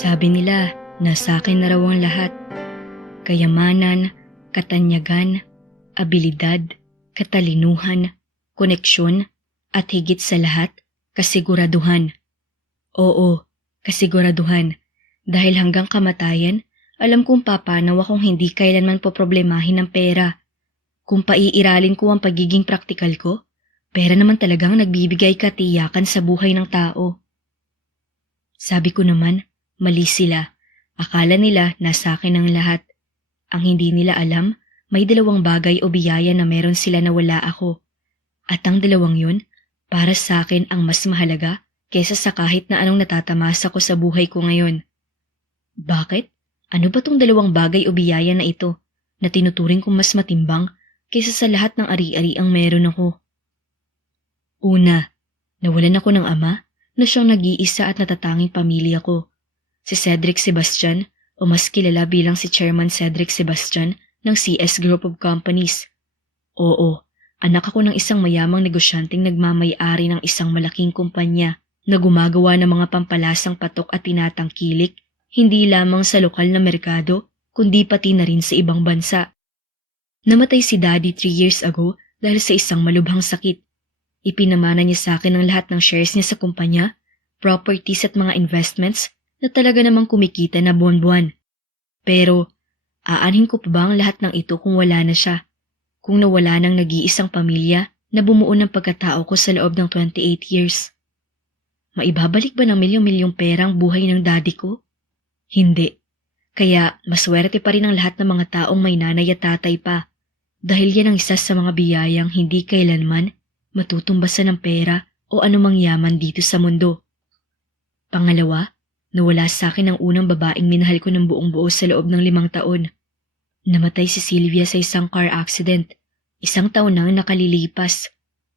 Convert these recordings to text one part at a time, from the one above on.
Sabi nila, nasa akin na raw ang lahat. Kayamanan, katanyagan, abilidad, katalinuhan, koneksyon, at higit sa lahat, kasiguraduhan. Oo, kasiguraduhan. Dahil hanggang kamatayan, alam kong papanaw akong hindi kailanman poproblemahin ng pera. Kung paiiralin ko ang pagiging praktikal ko, pera naman talagang nagbibigay katiyakan sa buhay ng tao. Sabi ko naman, mali sila. Akala nila nasa akin ang lahat. Ang hindi nila alam, may dalawang bagay o biyaya na meron sila na wala ako. At ang dalawang yun, para sa akin ang mas mahalaga kesa sa kahit na anong natatamasa ko sa buhay ko ngayon. Bakit? Ano ba tong dalawang bagay o biyaya na ito na tinuturing kong mas matimbang kesa sa lahat ng ari-ari ang meron ako? Una, nawalan ako ng ama na siyang nag-iisa at natatanging pamilya ko. Si Cedric Sebastian o mas kilala bilang si Chairman Cedric Sebastian ng CS Group of Companies. Oo, anak ako ng isang mayamang negosyanteng nagmamay-ari ng isang malaking kumpanya na gumagawa ng mga pampalasang patok at tinatangkilik hindi lamang sa lokal na merkado kundi pati na rin sa ibang bansa. Namatay si Daddy 3 years ago dahil sa isang malubhang sakit. Ipinamana niya sa akin ang lahat ng shares niya sa kumpanya, properties at mga investments na talaga namang kumikita na buwan-buwan. Pero, aanhin ko pa ba ang lahat ng ito kung wala na siya? Kung nawala ng nag-iisang pamilya na bumuo ng pagkatao ko sa loob ng 28 years? Maibabalik ba ng milyong-milyong perang buhay ng daddy ko? Hindi. Kaya maswerte pa rin ang lahat ng mga taong may nanay at tatay pa. Dahil yan ang isa sa mga biyayang hindi kailanman matutumbasan ng pera o anumang yaman dito sa mundo. Pangalawa, nawala sa akin ang unang babaeng minahal ko ng buong buo sa loob ng 5 taon. Namatay si Sylvia sa isang car accident. 1 taon nang nakalilipas.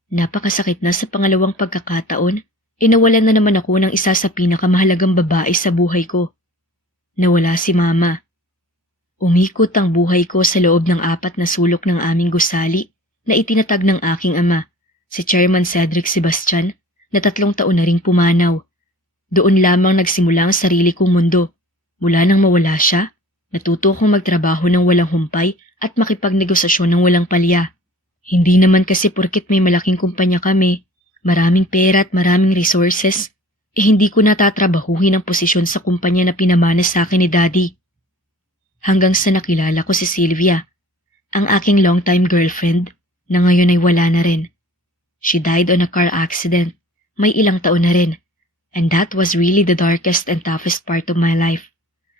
Napakasakit na sa pangalawang pagkakataon, inawalan na naman ako ng isa sa pinakamahalagang babae sa buhay ko. Nawala si Mama. Umikot ang buhay ko sa loob ng 4 na sulok ng aming gusali na itinatag ng aking ama, si Chairman Cedric Sebastian, na 3 taon na ring pumanaw. Doon lamang nagsimula ang sarili kong mundo. Mula nang mawala siya, natuto akong magtrabaho ng walang humpay at makipagnegosasyon ng walang palya. Hindi naman kasi porket may malaking kumpanya kami, maraming pera at maraming resources, hindi ko natatrabahuhin ang posisyon sa kumpanya na pinamana sa akin ni Daddy. Hanggang sa nakilala ko si Sylvia, ang aking long-time girlfriend, na ngayon ay wala na rin. She died on a car accident, may ilang taon na rin. And that was really the darkest and toughest part of my life.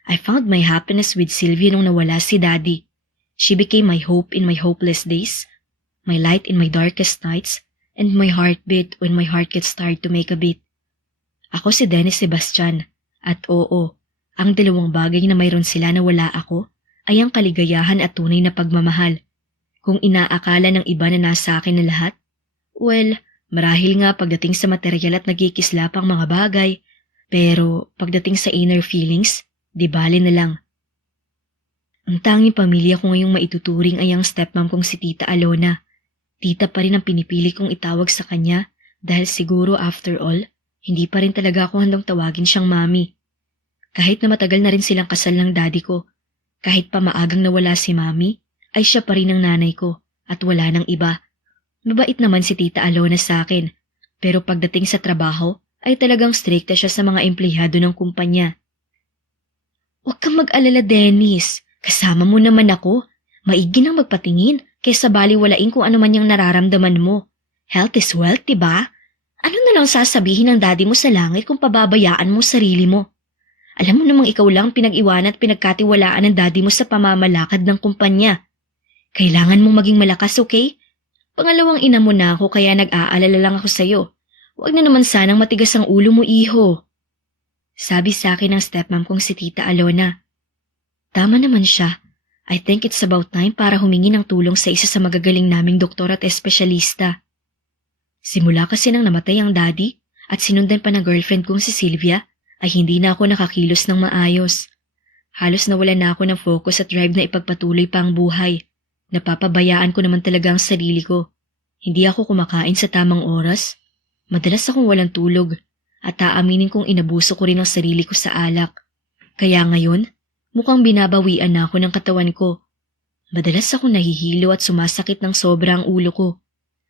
I found my happiness with Sylvia nung nawala si Daddy. She became my hope in my hopeless days, my light in my darkest nights, and my heartbeat when my heart gets tired to make a beat. Ako si Dennis Sebastian, at oo, ang dalawang bagay na mayroon sila na wala ako ay ang kaligayahan at tunay na pagmamahal. Kung inaakala ng iba na nasa akin na lahat, well, marahil nga pagdating sa material at nagkikislap ang mga bagay, pero pagdating sa inner feelings, di bali na lang. Ang tanging pamilya ko ngayong maituturing ay ang stepmom kong si Tita Alona. Tita pa rin ang pinipili kong itawag sa kanya dahil siguro after all, hindi pa rin talaga ako handang tawagin siyang mami. Kahit na matagal na rin silang kasal ng daddy ko, kahit pa maagang nawala si mami, ay siya pa rin ang nanay ko at wala nang iba. Mabait naman si Tita Alona sa akin, pero pagdating sa trabaho ay talagang strikta siya sa mga empleyado ng kumpanya. Huwag kang mag-alala, Dennis. Kasama mo naman ako. Maigi nang magpatingin kaysa baliwalain kung ano man yung nararamdaman mo. Health is wealth, diba? Ano na lang sasabihin ng daddy mo sa langit kung pababayaan mo sarili mo? Alam mo namang ikaw lang pinag-iwanan at pinagkatiwalaan ng daddy mo sa pamamalakad ng kumpanya. Kailangan mong maging malakas, okay? Pangalawang ina mo na ako kaya nag-aalala lang ako sa'yo. Huwag na naman sanang matigas ang ulo mo, iho. Sabi sa akin ng stepmom kong si Tita Alona. Tama naman siya. I think it's about time para humingi ng tulong sa isa sa magagaling naming doktor at espesyalista. Simula kasi nang namatay ang daddy at sinundan pa ng girlfriend kong si Sylvia, ay hindi na ako nakakilos ng maayos. Halos nawalan na ako ng focus at drive na ipagpatuloy pa ang buhay. Napapabayaan ko naman talaga ang sarili ko. Hindi ako kumakain sa tamang oras. Madalas akong walang tulog at aaminin kong inabuso ko rin ang sarili ko sa alak. Kaya ngayon, mukhang binabawian na ako ng katawan ko. Madalas ako nahihilo at sumasakit ng sobra ang ulo ko.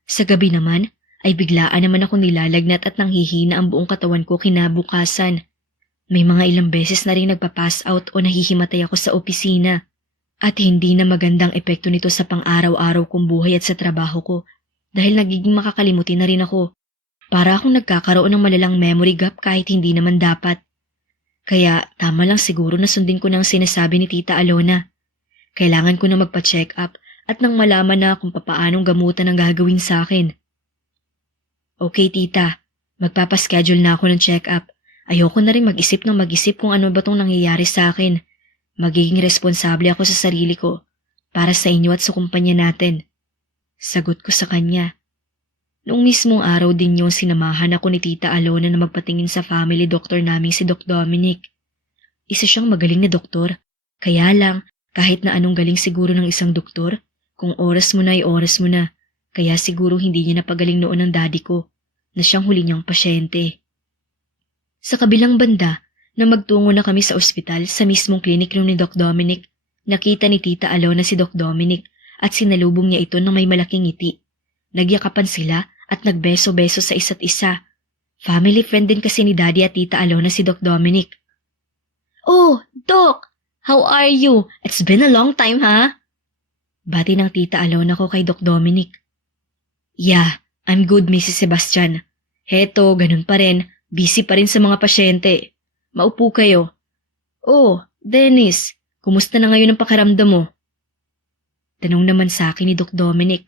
Sa gabi naman, ay biglaan naman ako nilalagnat at nanghihina ang buong katawan ko kinabukasan. May mga ilang beses na rin nagpa-pass out o nahihimatay ako sa opisina. At hindi na magandang epekto nito sa pang-araw-araw kong buhay at sa trabaho ko dahil nagiging makakalimutin na rin ako. Para akong nagkakaroon ng malalang memory gap kahit hindi naman dapat. Kaya tama lang siguro na sundin ko na ang sinasabi ni Tita Alona. Kailangan ko na magpa-check up at nang malaman na kung papaanong gamutan ang gagawin sa akin. Okay, Tita. Magpapaschedule na ako ng check up. Ayoko na rin mag-isip kung ano ba tong nangyayari sa akin. Magiging responsable ako sa sarili ko para sa inyo at sa kumpanya natin. Sagot ko sa kanya. Noong mismong araw din yung sinamahan ako ni Tita Alona na magpatingin sa family doctor naming si Doc Dominic. Isa siyang magaling na doktor. Kaya lang, kahit na anong galing siguro ng isang doktor, kung oras mo na ay oras mo na. Kaya siguro hindi niya napagaling noon ang daddy ko na siyang huli niyang pasyente. Sa kabilang banda, na magtungo na kami sa ospital sa mismong klinik ni Doc Dominic, nakita ni Tita Alona si Doc Dominic at sinalubong niya ito ng may malaking ngiti. Nagyakapan sila at nagbeso-beso sa isa't isa. Family friend din kasi ni Daddy at Tita Alona si Doc Dominic. Oh, Doc! How are you? It's been a long time, ha? Bati ng Tita Alona ko kay Doc Dominic. Yeah, I'm good, Mrs. Sebastian. Heto, ganun pa rin. Busy pa rin sa mga pasyente. Maupo kayo. Oh, Dennis, kumusta na ngayon ang pakiramdam mo? Tanong naman sa akin ni Doc Dominic.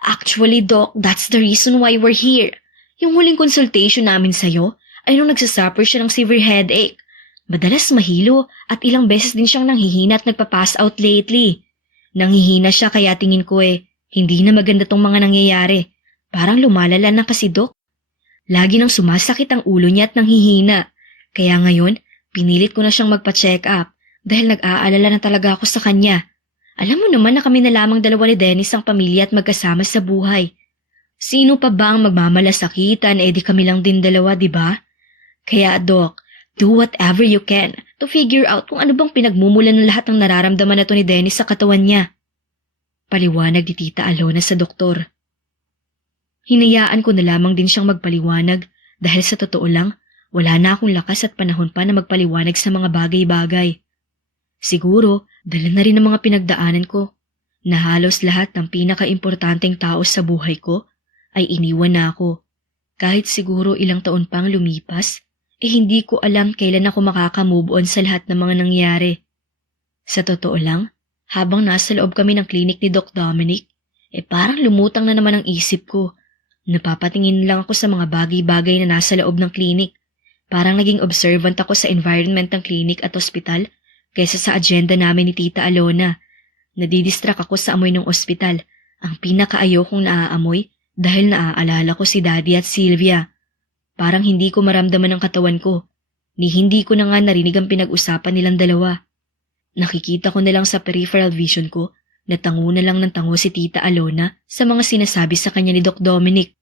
Actually, Doc, that's the reason why we're here. Yung huling consultation namin sa'yo ay nung nagsasuffer siya ng severe headache. Madalas mahilo at ilang beses din siyang nanghihina at nagpa-pass out lately. Nanghihina siya kaya tingin ko hindi na maganda tong mga nangyayari. Parang lumalala na kasi, Doc. Lagi nang sumasakit ang ulo niya at nanghihina. Kaya ngayon, pinilit ko na siyang magpa-check up dahil nag-aalala na talaga ako sa kanya. Alam mo naman na kami na lamang dalawa ni Dennis ang pamilya at magkasama sa buhay. Sino pa ba ang magmamalasakitan di kami lang din dalawa, di ba? Kaya Doc, do whatever you can to figure out kung ano bang pinagmumulan ng lahat ng nararamdaman na to ni Dennis sa katawan niya. Paliwanag ni Tita Alona sa doktor. Hinayaan ko na lamang din siyang magpaliwanag dahil sa totoo lang, wala na akong lakas at panahon pa na magpaliwanag sa mga bagay-bagay. Siguro, dala na rin ang mga pinagdaanan ko, na halos lahat ng pinaka-importanteng tao sa buhay ko ay iniwan na ako. Kahit siguro ilang taon pang lumipas, hindi ko alam kailan ako makaka-move on sa lahat ng mga nangyari. Sa totoo lang, habang nasa loob kami ng klinik ni Doc Dominic, parang lumutang na naman ang isip ko. Napapatingin lang ako sa mga bagay-bagay na nasa loob ng klinik. Parang naging observant ako sa environment ng klinik at ospital kaysa sa agenda namin ni Tita Alona. Nadidistract ako sa amoy ng ospital, ang pinakaayokong naaamoy dahil naaalala ko si Daddy at Sylvia. Parang hindi ko maramdaman ang katawan ko, ni hindi ko na nga narinig ang pinag-usapan nilang dalawa. Nakikita ko na lang sa peripheral vision ko na tango na lang ng tango si Tita Alona sa mga sinasabi sa kanya ni Doc Dominic.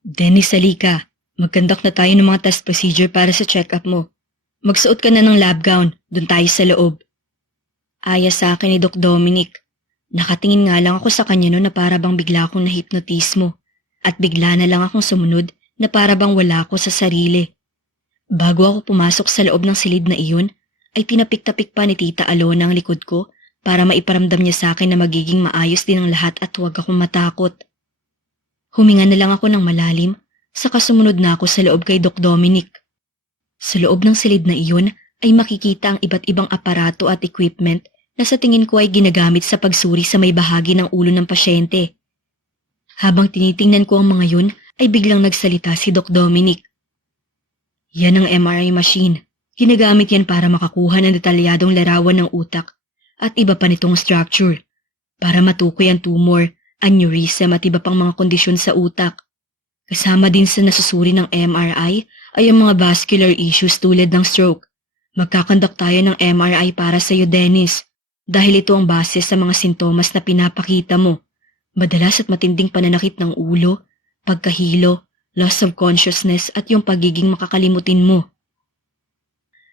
Dennis, halika. Mag-conduct na tayo ng mga test procedure para sa check-up mo. Magsuot ka na ng lab gown, dun tayo sa loob. Aya sa akin ni Doc Dominic. Nakatingin nga lang ako sa kanya noon na para bang bigla akong nahipnotismo. At bigla na lang akong sumunod na para bang wala ako sa sarili. Bago ako pumasok sa loob ng silid na iyon, ay tinapik-tapik pa ni Tita Alona ang likod ko para maiparamdam niya sa akin na magiging maayos din ang lahat at huwag akong matakot. Huminga na lang ako ng malalim. Saka sumunod na ako sa loob kay Doc Dominic. Sa loob ng silid na iyon ay makikita ang iba't ibang aparato at equipment na sa tingin ko ay ginagamit sa pagsuri sa may bahagi ng ulo ng pasyente. Habang tinitingnan ko ang mga yun ay biglang nagsalita si Doc Dominic. Yan ang MRI machine. Ginagamit yan para makakuha ng detalyadong larawan ng utak at iba pa nitong structure para matukoy ang tumor, aneurysm at iba pang mga kondisyon sa utak. Kasama din sa nasusuri ng MRI ay ang mga vascular issues tulad ng stroke. Magkakandak tayo ng MRI para sa iyo, Dennis, dahil ito ang base sa mga sintomas na pinapakita mo. Madalas at matinding pananakit ng ulo, pagkahilo, loss of consciousness at yung pagiging makakalimutin mo.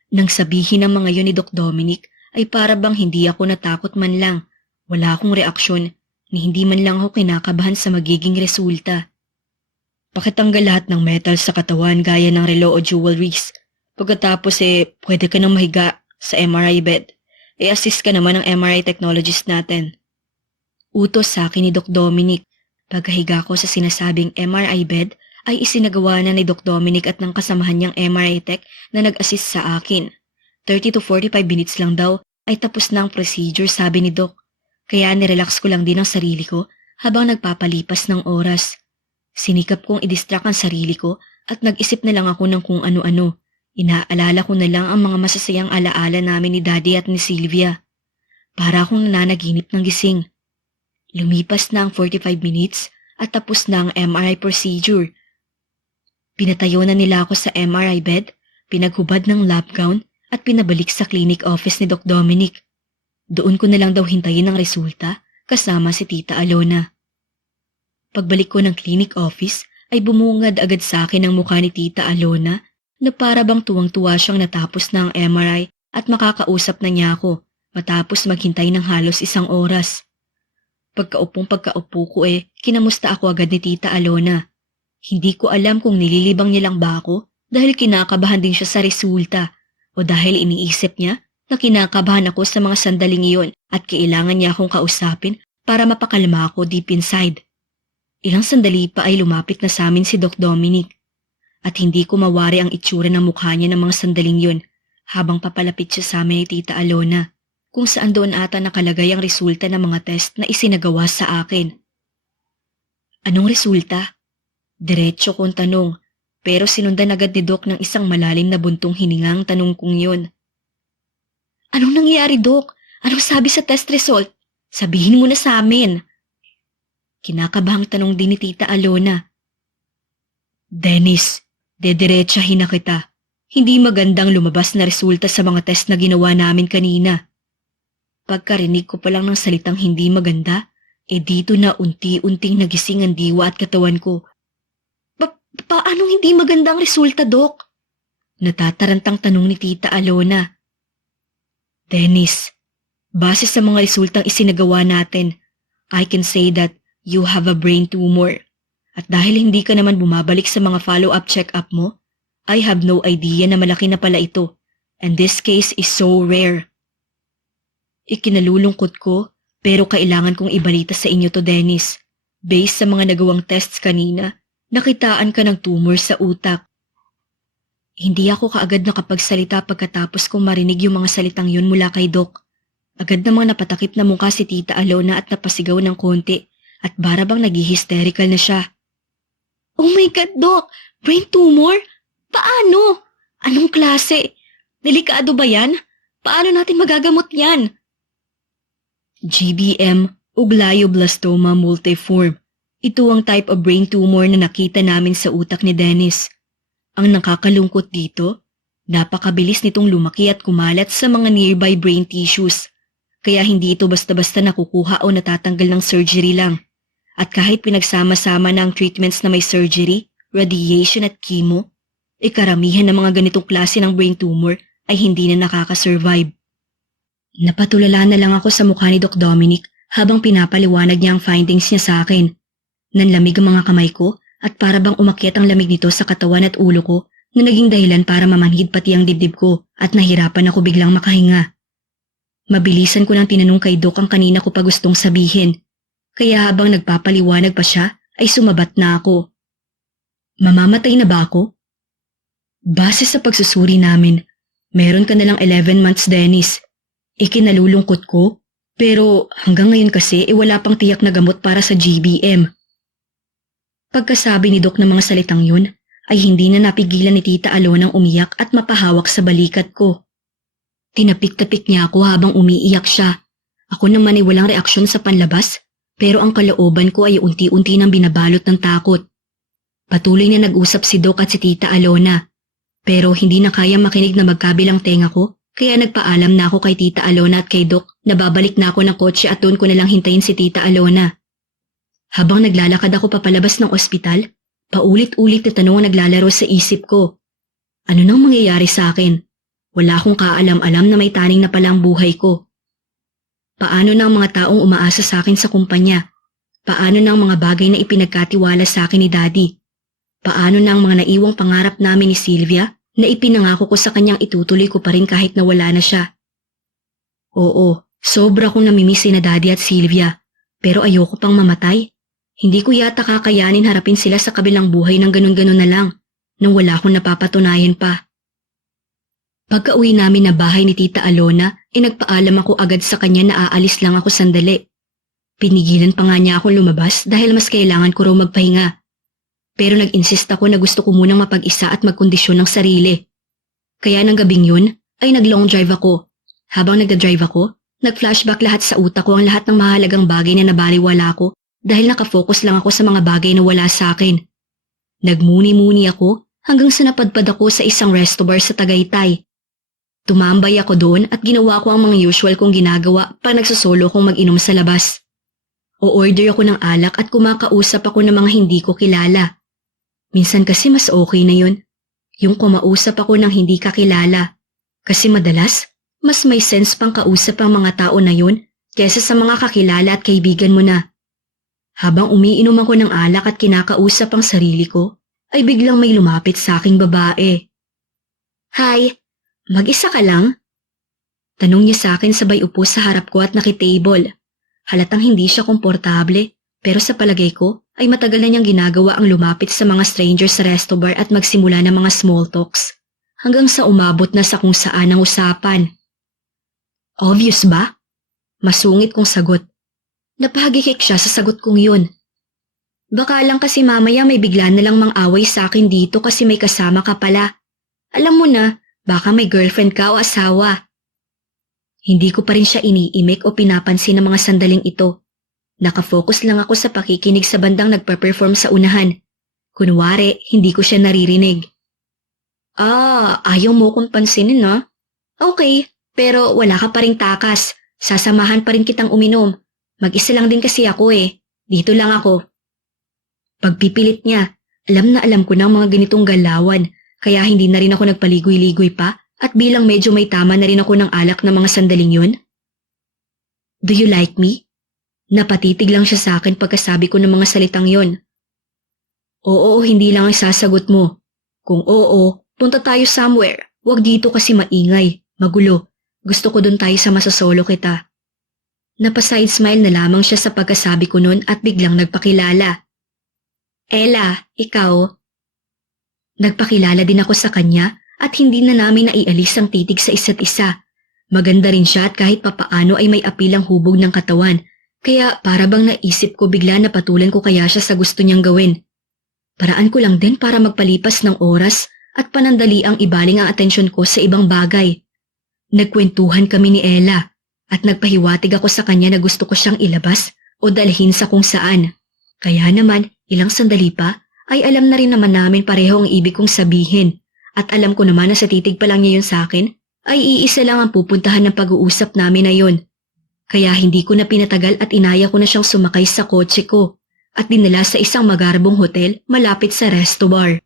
Nang sabihin ng mga yun ni Doc Dominic ay para bang hindi ako natakot man lang. Wala akong reaksyon ni hindi man lang ako kinakabahan sa magiging resulta. Pakitanggal lahat ng metal sa katawan gaya ng relo o jewelries. Pagkatapos pwede ka nang mahiga sa MRI bed. I-assist ka naman ng MRI technologist natin. Utos sa akin ni Doc Dominic. Pagkahiga ko sa sinasabing MRI bed ay isinagawa na ni Doc Dominic at ng kasamahan niyang MRI tech na nag-assist sa akin. 30 to 45 minutes lang daw ay tapos na ang procedure, sabi ni Doc. Kaya nirelax ko lang din ang sarili ko habang nagpapalipas ng oras. Sinikap kong i-distract ang sarili ko at nag-isip na lang ako ng kung ano-ano. Inaalala ko na lang ang mga masasayang alaala namin ni Daddy at ni Sylvia. Para akong nananaginip ng gising. Lumipas na ang 45 minutes at tapos na ang MRI procedure. Pinatayo na nila ako sa MRI bed, pinaghubad ng lab gown at pinabalik sa clinic office ni Doc Dominic. Doon ko na lang daw hintayin ang resulta kasama si Tita Alona. Pagbalik ko ng clinic office ay bumungad agad sa akin ang mukha ni Tita Alona na para bang tuwang-tuwa siyang natapos na ang MRI at makakausap na niya ako matapos maghintay ng halos 1 oras. Pagkaupo ko kinamusta ako agad ni Tita Alona. Hindi ko alam kung nililibang niya lang ba ako dahil kinakabahan din siya sa resulta o dahil iniisip niya na kinakabahan ako sa mga sandaling iyon at kailangan niya akong kausapin para mapakalma ako deep inside. Ilang sandali pa ay lumapit na sa amin si Doc Dominic at hindi ko mawari ang itsura ng mukha niya ng mga sandaling yun habang papalapit siya sa amin ni Tita Alona kung saan doon ata nakalagay ang resulta ng mga test na isinagawa sa akin. Anong resulta? Diretso kong tanong pero sinundan agad ni Doc ng isang malalim na buntong hiningang tanong kong yun. Anong nangyari, Doc? Anong sabi sa test result? Sabihin mo na sa amin. Kinakabahang tanong din ni Tita Alona. Dennis, dediretsahin na kita. Hindi magandang lumabas na resulta sa mga test na ginawa namin kanina. Pagkarinig ko pa lang ng salitang hindi maganda, dito na unti-unting nagising ang diwa at katawan ko. Paanong hindi magandang resulta, Doc? Natatarantang tanong ni Tita Alona. Dennis, base sa mga resultang isinagawa natin, I can say that you have a brain tumor. At dahil hindi ka naman bumabalik sa mga follow-up check-up mo, I have no idea na malaki na pala ito. And this case is so rare. Ikinalulungkot ko, pero kailangan kong ibalita sa inyo to, Dennis. Based sa mga nagawang tests kanina, nakitaan ka ng tumor sa utak. Hindi ako kaagad nakapagsalita pagkatapos kong marinig yung mga salitang yun mula kay Doc. Agad namang napatakip na mukha si Tita Alona at napasigaw ng konti at para bang nag-hysterical na siya. Oh my God, Doc! Brain tumor? Paano? Anong klase? Delikado ba yan? Paano natin magagamot yan? GBM o glioblastoma multiforme. Ito ang type of brain tumor na nakita namin sa utak ni Dennis. Ang nakakalungkot dito, napakabilis nitong lumaki at kumalat sa mga nearby brain tissues. Kaya hindi ito basta-basta nakukuha o natatanggal ng surgery lang. At kahit pinagsama-sama na ang treatments na may surgery, radiation at chemo, karamihan ng mga ganitong klase ng brain tumor ay hindi na nakakasurvive. Napatulala na lang ako sa mukha ni Doc Dominic habang pinapaliwanag niya ang findings niya sa akin. Nanlamig ang mga kamay ko at para bang umakyat ang lamig nito sa katawan at ulo ko na naging dahilan para mamanhid pati ang dibdib ko at nahirapan ako biglang makahinga. Mabilisan ko nang tinanong kay Doc ang kanina ko pa gustong sabihin. Kaya habang nagpapaliwanag pa siya ay sumabat na ako. Mamamatay na ba ako? Base sa pagsusuri namin, meron ka na lang 11 months, Dennis. Ikinalulungkot ko, pero hanggang ngayon kasi wala pang tiyak na gamot para sa GBM. Pagkasabi ni Doc ng mga salitang yun, ay hindi na napigilan ni Tita Alonang umiyak at mapahawak sa balikat ko. Tinapik-tapik niya ako habang umiiyak siya. Ako naman ay walang reaksyon sa panlabas, pero ang kalooban ko ay unti-unti nang binabalot ng takot. Patuloy na nag-usap si Doc at si Tita Alona, pero hindi na kaya makinig na magkabilang tenga ko, kaya nagpaalam na ako kay Tita Alona at kay Doc na babalik na ako ng kotse at doon ko na lang hintayin si Tita Alona. Habang naglalakad ako papalabas ng ospital, paulit-ulit na tanong ang naglalaro sa isip ko. Ano nang mangyayari sa akin? Wala akong kaalam-alam na may taning na pala ang buhay ko. Paano na ang mga taong umaasa sa akin sa kumpanya? Paano na ang mga bagay na ipinagkatiwala sa akin ni Daddy? Paano na ang mga naiwang pangarap namin ni Sylvia na ipinangako ko sa kanyang itutuloy ko pa rin kahit na wala na siya? Oo, sobra kong namimiss na Daddy at Sylvia, pero ayoko pang mamatay. Hindi ko yata kakayanin harapin sila sa kabilang buhay ng ganun-ganun na lang, nang wala akong napapatunayan pa. Pagka-uwi namin na bahay ni Tita Alona, nagpaalam ako agad sa kanya na aalis lang ako sandali. Pinigilan pa nga niya akong lumabas dahil mas kailangan ko raw magpahinga. Pero nag-insist ako na gusto ko munang mapag-isa at magkondisyon ng sarili. Kaya ng gabing yun ay nag-long drive ako. Habang nagda-drive ako, nag-flashback lahat sa utak ko ang lahat ng mahalagang bagay na nabaliwala ko dahil nakafocus lang ako sa mga bagay na wala sa akin. Nagmuni-muni ako hanggang sa napadpad ako sa isang resto bar sa Tagaytay. Tumambay ako doon at ginawa ko ang mga usual kong ginagawa pag nagsasolo kong mag-inom sa labas. O-order ako ng alak at kumakausap ako ng mga hindi ko kilala. Minsan kasi mas okay na yun. Yung kumausap ako ng hindi kakilala. Kasi madalas, mas may sense pang kausap ang mga tao na yun kaysa sa mga kakilala at kaibigan mo na. Habang umiinom ako ng alak at kinakausap ang sarili ko, ay biglang may lumapit sa aking babae. Hi! Mag-isa ka lang? Tanong niya sa akin sabay upo sa harap ko at nakitable. Halatang hindi siya komportable, pero sa palagay ko ay matagal na niyang ginagawa ang lumapit sa mga strangers sa resto bar at magsimula ng mga small talks, hanggang sa umabot na sa kung saan ang usapan. Obvious ba? Masungit kong sagot. Napahagikik siya sa sagot kong yun. Baka lang kasi mamaya may bigla na lang mang-away sa akin dito kasi may kasama ka pala. Alam mo na, baka may girlfriend ka o asawa. Hindi ko pa rin siya iniimik o pinapansin ng mga sandaling ito. Nakafocus lang ako sa pakikinig sa bandang nagpa-perform sa unahan. Kunwari, hindi ko siya naririnig. Ayaw mo kong pansinin na? Okay, pero wala ka pa ring takas. Sasamahan pa rin kitang uminom. Mag-isa lang din kasi ako eh. Dito lang ako. Pagpipilit niya, alam na alam ko na ang mga ganitong galawan. Kaya hindi na rin ako nagpaligoy-ligoy pa at bilang medyo may tama na rin ako ng alak ng mga sandaling yun. Do you like me? Napatitig lang siya sa akin pagkasabi ko ng mga salitang yon. Oo, hindi lang ang sasagot mo. Kung oo, punta tayo somewhere. Huwag dito kasi maingay, magulo. Gusto ko dun tayo sa masasolo kita. Napaside smile na lamang siya sa pagkasabi ko nun at biglang nagpakilala. Ella, ikaw? Nagpakilala din ako sa kanya at hindi na namin naialis ang titig sa isa't isa. Maganda rin siya at kahit papaano ay may apilang hubog ng katawan. Kaya para bang naisip ko bigla na patulan ko kaya siya sa gusto niyang gawin. Paraan ko lang din para magpalipas ng oras at panandali ang ibaling ang atensyon ko sa ibang bagay. Nagkwentuhan kami ni Ella at nagpahiwatig ako sa kanya na gusto ko siyang ilabas o dalhin sa kung saan. Kaya naman, ilang sandali pa, ay alam na rin naman namin pareho ang ibig kong sabihin at alam ko naman na sa titig pa lang niya yun sa akin ay iisa lang ang pupuntahan ng pag-uusap namin na yun. Kaya hindi ko na pinatagal at inaya ko na siyang sumakay sa kotse ko at dinala sa isang magarbong hotel malapit sa resto bar.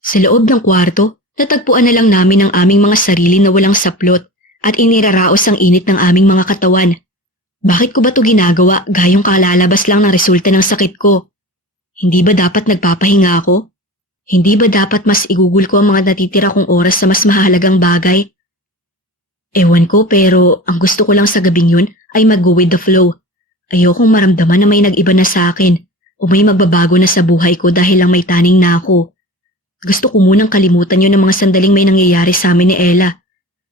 Sa loob ng kwarto, natagpuan na lang namin ang aming mga sarili na walang saplot at iniraraos ang init ng aming mga katawan. Bakit ko ba ito ginagawa gayong kalalabas lang ng resulta ng sakit ko? Hindi ba dapat nagpapahinga ako? Hindi ba dapat mas igugol ko ang mga natitira kong oras sa mas mahalagang bagay? Ewan ko pero ang gusto ko lang sa gabing yun ay mag-go with the flow. Ayokong maramdaman na may nag-iba na sa akin o may magbabago na sa buhay ko dahil lang may taning na ako. Gusto ko munang kalimutan yun ng mga sandaling may nangyayari sa amin ni Ella.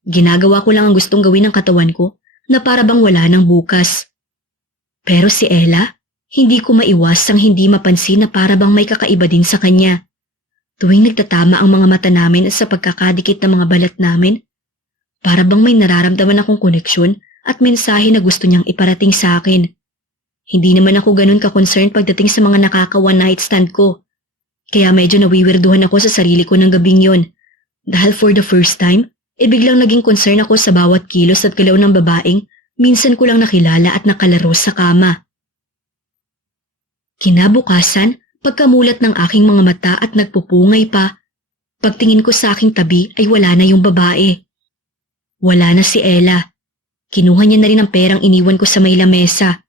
Ginagawa ko lang ang gustong gawin ng katawan ko na para bang wala ng bukas. Pero si Ella, hindi ko maiwasang hindi mapansin na para bang may kakaiba din sa kanya. Tuwing nagtatama ang mga mata namin at sa pagkakadikit ng mga balat namin, para bang may nararamdaman akong koneksyon at mensahe na gusto niyang iparating sa akin. Hindi naman ako ganun ka-concern pagdating sa mga nakaka-one night stand ko. Kaya medyo nawiwirduhan ako sa sarili ko ng gabing yon. Dahil for the first time, biglang naging concern ako sa bawat kilos at galaw ng babaeng minsan ko lang nakilala at nakalaro sa kama. Kinabukasan, pagkamulat ng aking mga mata at nagpupungay pa, Pagtingin ko sa aking tabi ay wala na yung babae. Wala na si Ella. Kinuha niya na rin ang perang iniwan ko sa may lamesa.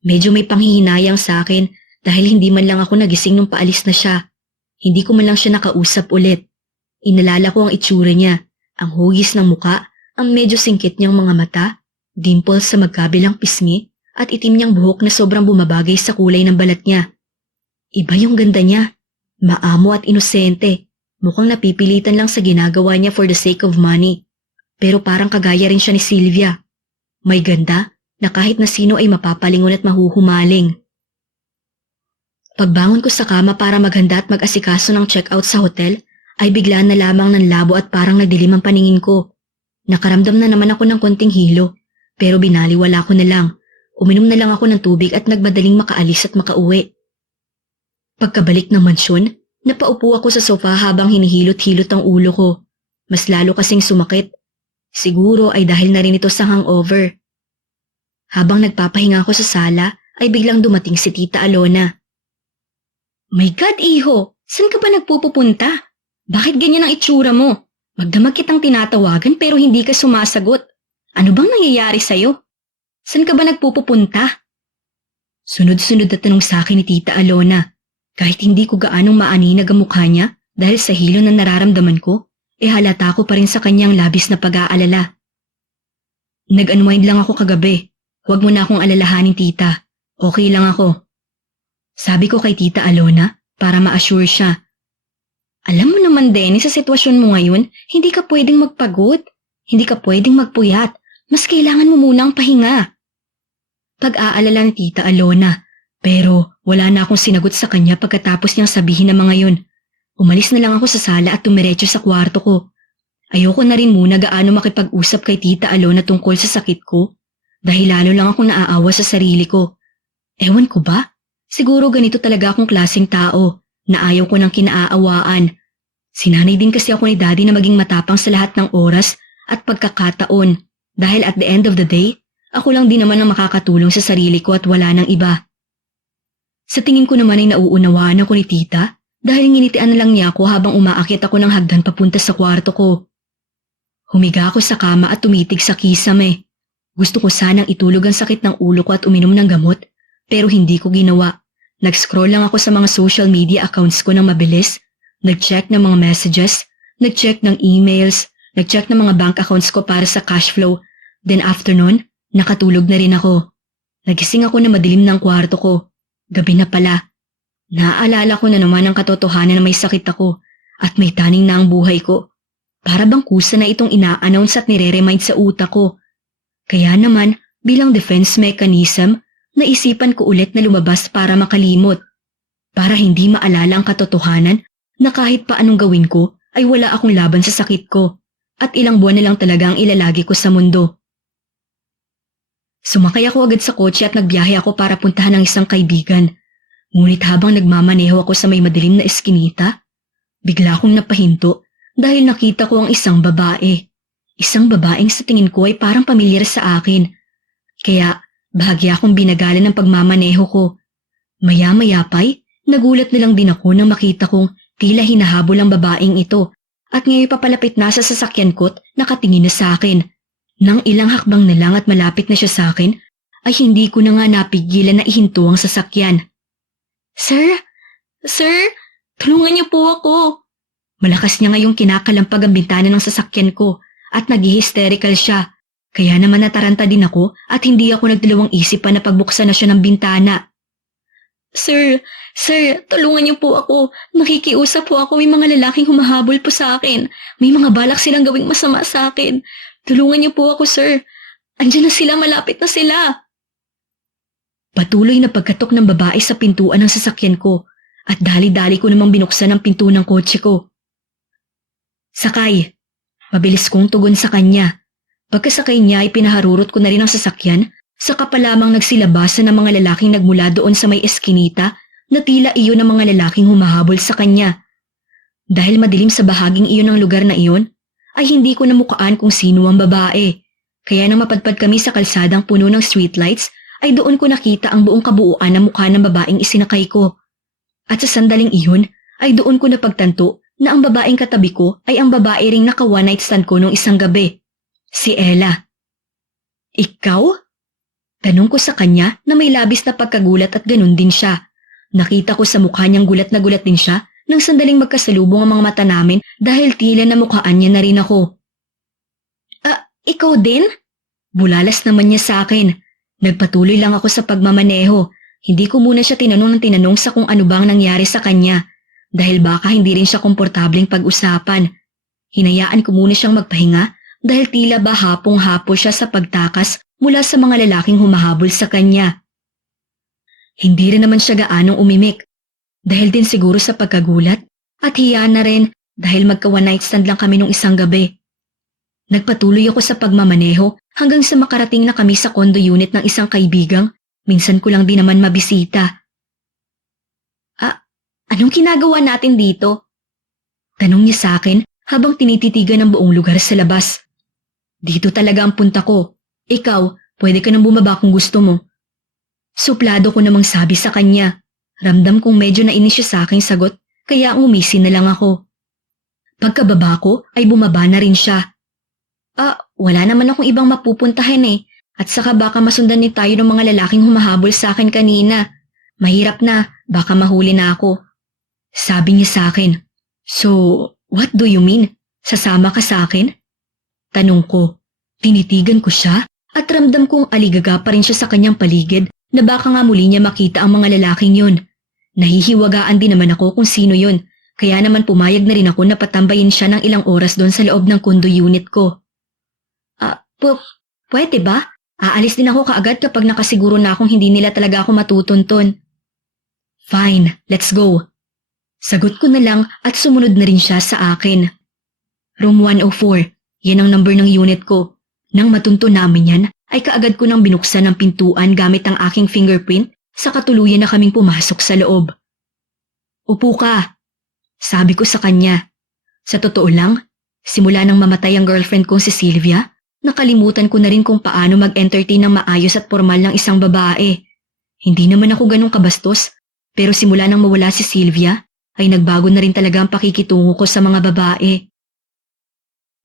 Medyo may panghihinayang sa akin dahil hindi man lang ako nagising nung paalis na siya. Hindi ko man lang siya nakausap ulit. Inalala ko ang itsura niya, ang hugis ng muka, ang medyo singkit niyang mga mata, dimples sa magkabilang pisngi, at itim niyang buhok na sobrang bumabagay sa kulay ng balat niya. Iba yung ganda niya, maamo at inosente, mukhang napipilitan lang sa ginagawa niya for the sake of money. Pero parang kagaya rin siya ni Sylvia. May ganda na kahit na sino ay mapapalingon at mahuhumaling. Pagbangon ko sa kama para maghanda at mag-asikaso ng check-out sa hotel, ay biglaan na lamang ng labo at parang nagdilim ang paningin ko. Nakaramdam na naman ako ng konting hilo, pero binaliwala ko na lang. Uminom na lang ako ng tubig at nagmadaling makaalis at makauwi. Pagkabalik ng mansyon, napaupo ako sa sofa habang hinihilot-hilot ang ulo ko. Mas lalo kasing sumakit. Siguro ay dahil na rin ito sa hangover. Habang nagpapahinga ako sa sala, ay biglang dumating si Tita Alona. My God, iho! Saan ka ba nagpupunta? Bakit ganyan ang itsura mo? Magdamag kitang tinatawagan pero hindi ka sumasagot. Ano bang nangyayari sa'yo? Saan ka ba nagpupunta? Sunod-sunod na tanong sa akin ni Tita Alona. Kahit hindi ko gaanong maaninag ang mukha niya dahil sa hilo na nararamdaman ko, halata ko pa rin sa kanyang labis na pag-aalala. Nag-unwind lang ako kagabi. Huwag mo na akong alalahanin, tita. Okay lang ako. Sabi ko kay Tita Alona para ma-assure siya. Alam mo naman, Denny, sa sitwasyon mo ngayon, hindi ka pwedeng magpagod. Hindi ka pwedeng magpuyat. Mas kailangan mo munang pahinga. Pag-aalala ni Tita Alona, pero wala na akong sinagot sa kanya pagkatapos niyang sabihin ng mga yun. Umalis na lang ako sa sala at tumiretso sa kwarto ko. Ayoko na rin muna gaano makipag-usap kay Tita Alona tungkol sa sakit ko dahil lalo lang akong naaawa sa sarili ko. Ewan ko ba? Siguro ganito talaga akong klaseng tao na ayaw ko ng kinaaawaan. Sinanay din kasi ako ni Daddy na maging matapang sa lahat ng oras at pagkakataon dahil at the end of the day, ako lang din naman ang makakatulong sa sarili ko at wala nang iba. Sa tingin ko naman ay nauunawaan ako ni Tita dahil nginitian na lang niya ako habang umaakyat ako ng hagdan papunta sa kwarto ko. Humiga ako sa kama at tumitig sa kisame. Gusto ko sanang itulog ang sakit ng ulo ko at uminom ng gamot pero hindi ko ginawa. Nag-scroll lang ako sa mga social media accounts ko ng mabilis, nag-check ng mga messages, nag-check ng emails, nag-check ng mga bank accounts ko para sa cash flow. Then after nun, nakatulog na rin ako. Nagising ako na madilim ng kwarto ko. Gabi na pala. Naaalala ko na naman ang katotohanan na may sakit ako at may taning na ang buhay ko. Para bang kusa na itong ina-announce at nire-remind sa utak ko. Kaya naman, bilang defense mechanism, naisipan ko ulit na lumabas para makalimot. Para hindi maalala ang katotohanan na kahit pa anong gawin ko ay wala akong laban sa sakit ko at ilang buwan na lang talaga ang ilalagi ko sa mundo. Sumakay ako agad sa kotse at nagbiyahe ako para puntahan ang isang kaibigan. Ngunit habang nagmamaneho ako sa may madilim na eskinita, bigla akong napahinto dahil nakita ko ang isang babae. Isang babaeng sa tingin ko ay parang pamilyar sa akin. Kaya bahagya akong binagalan ng pagmamaneho ko. Maya-maya pa'y nagulat na lang din ako nang makita kong tila hinahabol ang babaeng ito at ngayon papalapit na sa sasakyan ko't nakatingin na sa akin. Nang ilang hakbang na lang at malapit na siya sa akin, ay hindi ko na nga napigilan na ihinto ang sasakyan. Sir? Sir? Tulungan niyo po ako. Malakas niya ngayong kinakalampag ang bintana ng sasakyan ko at nag-hysterical siya. Kaya naman nataranta din ako at hindi ako nagdalawang isip pa na pagbuksan na siya ng bintana. Sir, tulungan niyo po ako. Nakikiusap po ako, may mga lalaking humahabol po sa akin. May mga balak silang gawing masama sa akin. Tulungan niyo po ako, sir. Andiyan na sila, malapit na sila. Patuloy na pagkatok ng babae sa pintuan ng sasakyan ko at dali-dali ko namang binuksan ang pinto ng kotse ko. Sakay. Mabilis kong tugon sa kanya. Pagkasakay niya ay pinaharurot ko na rin ang sasakyan, saka pa lamang nagsilabasan ng mga lalaking nagmula doon sa may eskinita na tila iyon ang mga lalaking humahabol sa kanya. Dahil madilim sa bahaging iyon ng lugar na iyon, ay hindi ko namukaan kung sino ang babae. Kaya nang mapadpad kami sa kalsadang puno ng streetlights, ay doon ko nakita ang buong kabuuan ng mukha ng babaeng isinakay ko. At sa sandaling iyon, ay doon ko napagtanto na ang babaeng katabi ko ay ang babae ring naka one night stand ko nung isang gabi. Si Ella. Ikaw? Tanong ko sa kanya na may labis na pagkagulat at ganun din siya. Nakita ko sa mukha niyang gulat na gulat din siya nang sandaling magkasalubong ang mga mata namin dahil tila na mukhaan niya na rin ako. Ikaw din? Bulalas naman niya sa akin. Nagpatuloy lang ako sa pagmamaneho. Hindi ko muna siya tinanong ng tinanong sa kung ano bang nangyari sa kanya dahil baka hindi rin siya komportableng pag-usapan. Hinayaan ko muna siyang magpahinga dahil tila ba hapong-hapo siya sa pagtakas mula sa mga lalaking humahabol sa kanya. Hindi rin naman siya gaanong umimik dahil din siguro sa pagkagulat at hiya na rin dahil magka one night stand lang kami nung isang gabi. Nagpatuloy ako sa pagmamaneho hanggang sa makarating na kami sa condo unit ng isang kaibigang minsan ko lang din naman mabisita. Anong ginagawa natin dito? Tanong niya sa akin habang tinititigan ng buong lugar sa labas. Dito talaga ang punta ko. Ikaw, pwede ka nang bumaba kung gusto mo. Suplado ko namang sabi sa kanya. Ramdam kong medyo nainis siya sa aking sagot kaya umisi na lang ako. Pagkababa ko ay bumaba na rin siya. Wala naman akong ibang mapupuntahan at saka baka masundan ni tayo ng mga lalaking humahabol sa akin kanina. Mahirap na, baka mahuli na ako. Sabi niya sa akin. So, what do you mean? Sasama ka sa akin? Tanong ko. Tinitigan ko siya at ramdam kong aligaga pa rin siya sa kanyang paligid na baka nga muli niya makita ang mga lalaking yun. Nahihiwagaan din naman ako kung sino yun, kaya naman pumayag na rin ako na patambayin siya ng ilang oras doon sa loob ng condo unit ko. Pwede ba? Aalis din ako kaagad kapag nakasiguro na akong hindi nila talaga ako matutunton. Fine, let's go. Sagot ko na lang at sumunod na rin siya sa akin. Room 104, yan ang number ng unit ko. Nang matunto namin yan, ay kaagad ko nang binuksan ang pintuan gamit ang aking fingerprint sa katuluyan na kaming pumasok sa loob. Upo ka, sabi ko sa kanya. Sa totoo lang, simula nang mamatay ang girlfriend kong si Sylvia, nakalimutan ko na rin kung paano mag-entertain ng maayos at formal ng isang babae. Hindi naman ako ganun kabastos, pero simula nang mawala si Sylvia, ay nagbago na rin talaga ang pakikitungo ko sa mga babae.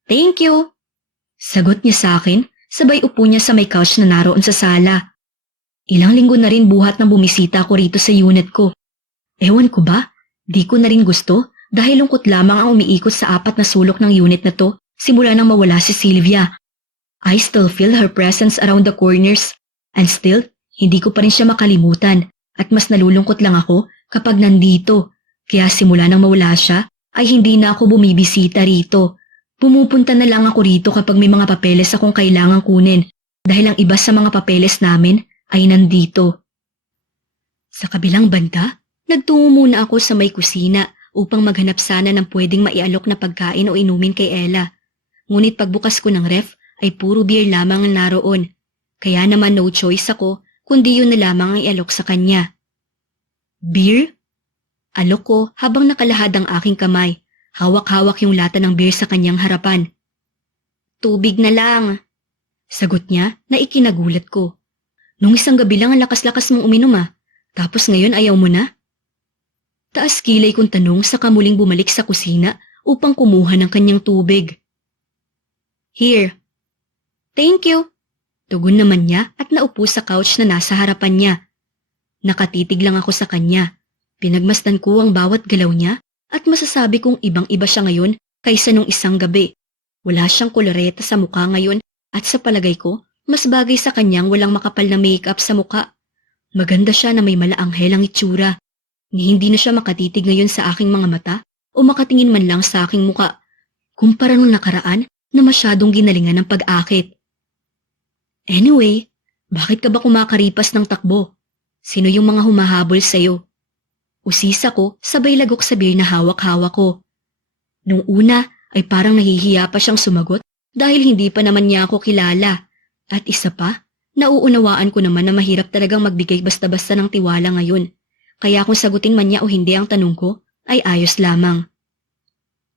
Thank you! Sagot niya sa akin, sabay upo niya sa may couch na naroon sa sala. Ilang linggo na rin buhat nang bumisita ako rito sa unit ko. Ewan ko ba, di ko na rin gusto dahil lungkot lamang ang umiikot sa apat na sulok ng unit na to simula nang mawala si Sylvia. I still feel her presence around the corners and still, hindi ko pa rin siya makalimutan at mas nalulungkot lang ako kapag nandito. Kaya simula nang mawala siya, ay hindi na ako bumibisita rito. Pumupunta na lang ako rito kapag may mga papeles akong kailangang kunin dahil ang iba sa mga papeles namin ay nandito. Sa kabilang banda, nagtungo muna ako sa may kusina upang maghanap sana ng pwedeng maialok na pagkain o inumin kay Ella. Ngunit pagbukas ko ng ref ay puro beer lamang ang naroon. Kaya naman no choice ako kundi yun na lamang ang ialok sa kanya. Beer? Alok ko habang nakalahad ang aking kamay. Hawak-hawak yung lata ng beer sa kanyang harapan. Tubig na lang. Sagot niya na ikinagulat ko. Nung isang gabi lang ang lakas-lakas mong uminom tapos ngayon ayaw mo na? Taas kilay kong tanong saka muling bumalik sa kusina upang kumuha ng kanyang tubig. Here. Thank you. Tugon naman niya at naupo sa couch na nasa harapan niya. Nakatitig lang ako sa kanya. Pinagmasdan ko ang bawat galaw niya at masasabi kong ibang-iba siya ngayon kaysa nung isang gabi. Wala siyang koloreta sa mukha ngayon at sa palagay ko, mas bagay sa kanyang walang makapal na makeup sa mukha. Maganda siya na may malaanghel ang itsura. Ni hindi na siya makatitig ngayon sa aking mga mata o makatingin man lang sa aking mukha. Kumpara nung nakaraan na masyadong ginalingan ng pag-akit. Anyway, bakit ka ba kumakaripas ng takbo? Sino yung mga humahabol sa'yo? Usisa ko sabay lagok sa beer na hawak-hawak ko. Nung una ay parang nahihiya pa siyang sumagot dahil hindi pa naman niya ako kilala. At isa pa, nauunawaan ko naman na mahirap talagang magbigay basta-basta ng tiwala ngayon. Kaya kung sagutin man niya o hindi ang tanong ko, ay ayos lamang.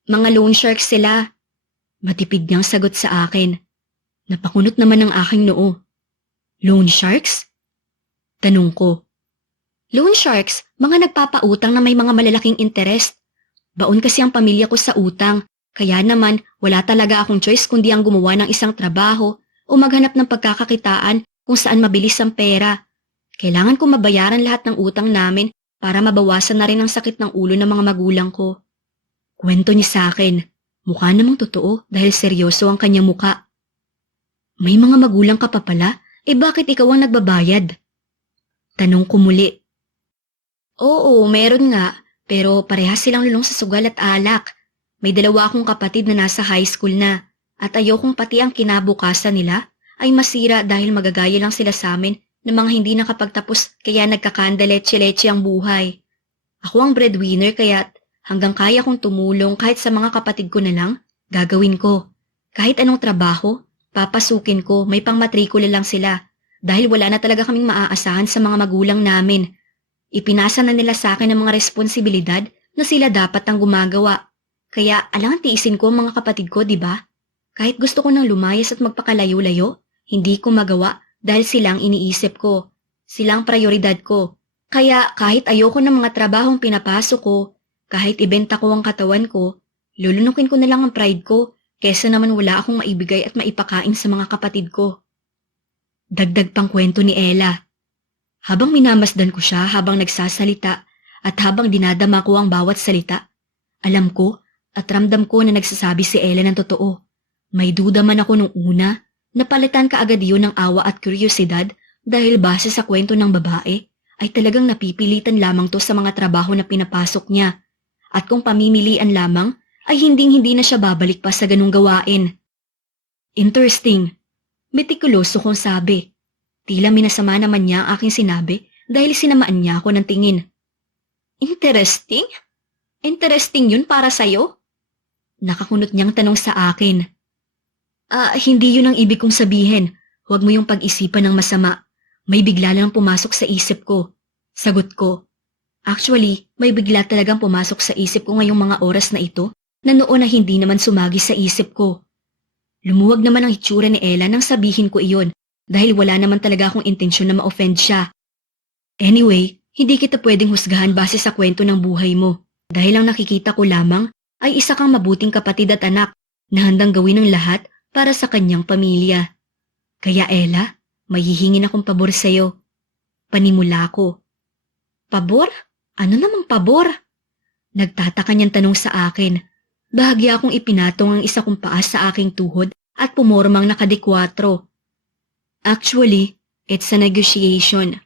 Mga loan sharks sila. Matipid niyang sagot sa akin. Napakunot naman ang aking noo. Loan sharks? Tanong ko. Loan sharks, mga nagpapautang na may mga malalaking interest. Baon kasi ang pamilya ko sa utang, kaya naman wala talaga akong choice kundi ang gumawa ng isang trabaho o maghanap ng pagkakakitaan kung saan mabilis ang pera. Kailangan ko mabayaran lahat ng utang namin para mabawasan na rin ang sakit ng ulo ng mga magulang ko. Kwento niya sa akin. Mukha namang totoo dahil seryoso ang kanyang muka. May mga magulang ka pa pala? Bakit ikaw ang nagbabayad? Tanong ko muli. Oo, meron nga. Pero parehas silang lulong sa sugal at alak. May dalawa akong kapatid na nasa high school na. At ayokong pati ang kinabukasan nila ay masira dahil magagaya lang sila sa amin ng mga hindi nakapagtapos kaya nagkakandaletse-letse ang buhay. Ako ang breadwinner kaya't hanggang kaya kong tumulong kahit sa mga kapatid ko na lang, gagawin ko. Kahit anong trabaho, papasukin ko, may pangmatrikula lang sila. Dahil wala na talaga kaming maaasahan sa mga magulang namin. Ipinasa na nila sa akin ang mga responsibilidad na sila dapat ang gumagawa. Kaya alangan tiisin ko ang mga kapatid ko, di ba? Kahit gusto ko nang lumayas at magpakalayo-layo, hindi ko magawa dahil silang iniisip ko. Silang prioridad ko. Kaya kahit ayoko ng mga trabahong pinapasok ko, kahit ibenta ko ang katawan ko, lulunukin ko na lang ang pride ko kesa naman wala akong maibigay at maipakain sa mga kapatid ko. Dagdag pang kwento ni Ella. Habang minamasdan ko siya habang nagsasalita at habang dinadama ko ang bawat salita, alam ko at ramdam ko na nagsasabi si Ella ng totoo. May duda man ako nung una, napalitan ka agad yun ng awa at kuryosidad dahil base sa kwento ng babae, ay talagang napipilitan lamang to sa mga trabaho na pinapasok niya. At kung pamimilian lamang, ay hinding-hindi na siya babalik pa sa ganung gawain. Interesting. Metikuloso kong sabi. Tila minasama naman niya ang aking sinabi dahil sinamaan niya ako ng tingin. Interesting? Interesting yun para sa'yo? Nakakunot niyang tanong sa akin. Hindi yun ang ibig kong sabihin. Huwag mo yung pag-isipan ng masama. May bigla lang pumasok sa isip ko. Sagot ko. Actually, may bigla talagang pumasok sa isip ko ngayong mga oras na ito na noon na hindi naman sumagi sa isip ko. Lumuwag naman ang hitsura ni Ella nang sabihin ko iyon dahil wala naman talaga akong intensyon na ma-offend siya. Anyway, hindi kita pwedeng husgahan base sa kwento ng buhay mo dahil ang nakikita ko lamang ay isa kang mabuting kapatid at anak na handang gawin ang lahat para sa kanyang pamilya. Kaya Ella, may hihingin akong pabor sa'yo. Panimula ko. Pabor? Ano namang pabor? Nagtataka niyang tanong sa akin. Bahagya akong ipinatong ang isa kong paa sa aking tuhod at pumormang nakadikwatro. Actually, it's a negotiation.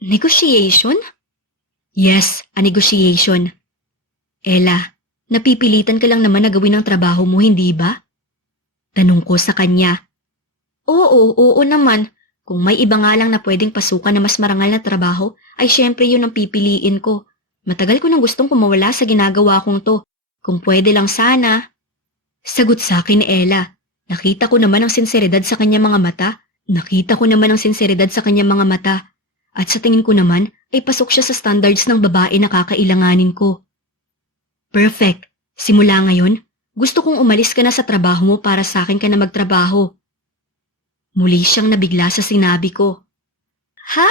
Negotiation? Yes, a negotiation. Ella, napipilitan ka lang naman na gawin ang trabaho mo, hindi ba? Tanong ko sa kanya. Oo naman. Kung may iba nga lang na pwedeng pasukan na mas marangal na trabaho, ay syempre yun ang pipiliin ko. Matagal ko nang gustong kumawala sa ginagawa kong to. Kung pwede lang sana. Sagot sa akin ni Ella. Nakita ko naman ang sinseridad sa kanyang mga mata. At sa tingin ko naman, ay pasok siya sa standards ng babae na kakailanganin ko. Perfect. Simula ngayon, gusto kong umalis ka na sa trabaho mo para sa akin ka na magtrabaho. Muli siyang nabigla sa sinabi ko. Ha?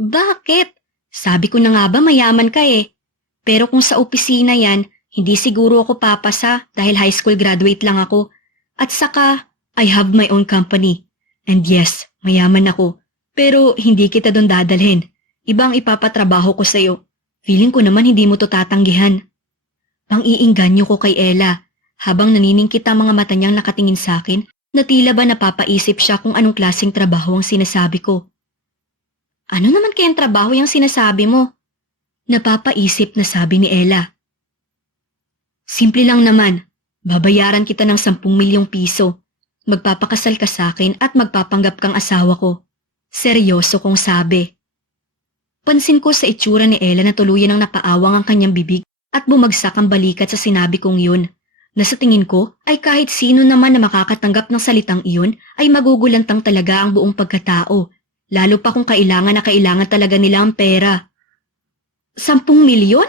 Bakit? Sabi ko na nga ba mayaman ka eh. Pero kung sa opisina yan, hindi siguro ako papasa dahil high school graduate lang ako. At saka, I have my own company. And yes, mayaman ako. Pero hindi kita doon dadalhin. Ibang ipapatrabaho ko sa'yo. Feeling ko naman hindi mo to tatanggihan. Pang-iingganyo ko kay Ella. Habang naniningkit ang mga mata niyang nakatingin sa akin, na tila ba napapaisip siya kung anong klaseng trabaho ang sinasabi ko. Ano naman kayang trabaho yung sinasabi mo? Napapaisip na sabi ni Ella. Simple lang naman. Babayaran kita ng 10 milyong piso. Magpapakasal ka sa akin at magpapanggap kang asawa ko. Seryoso kong sabi. Pansin ko sa itsura ni Ella na tuluyan ang napaawang ang kanyang bibig at bumagsak ang balikat sa sinabi kong yun. Na sa tingin ko ay kahit sino naman na makakatanggap ng salitang iyon ay magugulantang talaga ang buong pagkatao. Lalo pa kung kailangan na kailangan talaga nila ang pera. 10 milyon?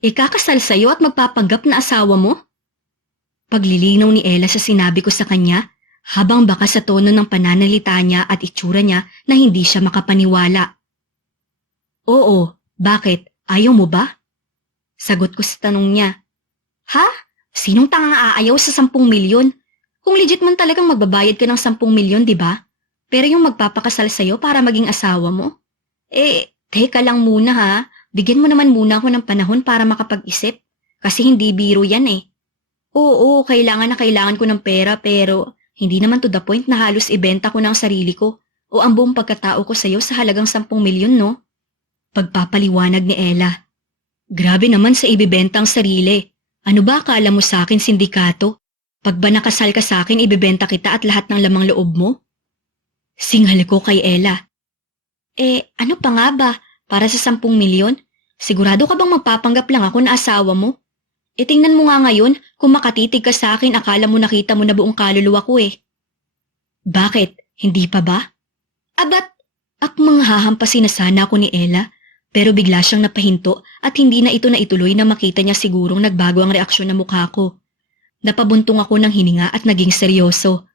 Ikakasal sa'yo at magpapanggap na asawa mo? Paglilinaw ni Ella sa sinabi ko sa kanya, habang baka sa tono ng pananalita niya at itsura niya na hindi siya makapaniwala. Oo, bakit? Ayaw mo ba? Sagot ko sa tanong niya. Ha? Sinong tangang aayaw sa 10 milyon? Kung legit man talagang magbabayad ka ng 10 milyon, di ba? Pero yung magpapakasal sa'yo para maging asawa mo? Teka lang muna ha. Bigyan mo naman muna ako ng panahon para makapag-isip. Kasi hindi biro yan eh. Oo, kailangan na kailangan ko ng pera pero hindi naman to the point na halos ibenta ko ng sarili ko o ang buong pagkatao ko sa'yo sa halagang 10 milyon, no? Pagpapaliwanag ni Ella. Grabe naman sa ibibenta ang sarili. Ano ba akala mo sa akin, sindikato? Pag ba nakasal ka sa akin, ibibenta kita at lahat ng lamang loob mo? Singhal ko kay Ella. Ano pa nga ba? Para sa 10 milyon? Sigurado ka bang magpapanggap lang ako na asawa mo? Tingnan mo nga ngayon, kung makatitig ka sa akin, akala mo nakita mo na buong kaluluwa ko eh. Bakit? Hindi pa ba? Akmang hahampasin na sana ako ni Ella, pero bigla siyang napahinto at hindi na ito naituloy na makita niya sigurong nagbago ang reaksyon ng mukha ko. Napabuntong ako ng hininga at naging seryoso.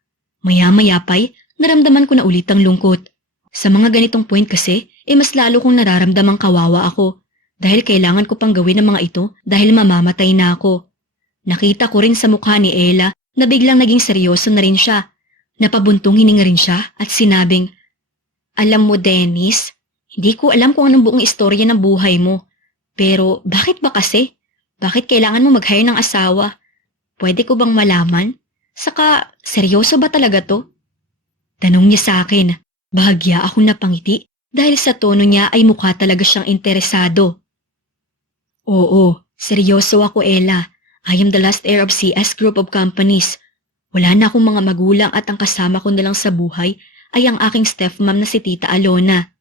Maya-maya pa'y, naramdaman ko na ulit ang lungkot. Sa mga ganitong point kasi, mas lalo kong nararamdamang kawawa ako. Dahil kailangan ko pang gawin ang mga ito dahil mamamatay na ako. Nakita ko rin sa mukha ni Ella na biglang naging seryoso na rin siya. Napabuntong hininga rin siya at sinabing, Alam mo Dennis, hindi ko alam kung anong buong istorya ng buhay mo. Pero bakit ba kasi? Bakit kailangan mo mag-hire ng asawa? Pwede ko bang malaman? Saka, seryoso ba talaga to? Tanong niya sa akin. Bahagya akong napangiti dahil sa tono niya ay mukha talaga siyang interesado. Oo, seryoso ako Ella. I am the last heir of CS Group of Companies. Wala na akong mga magulang at ang kasama ko na lang sa buhay ay ang aking stepmom na si Tita Alona.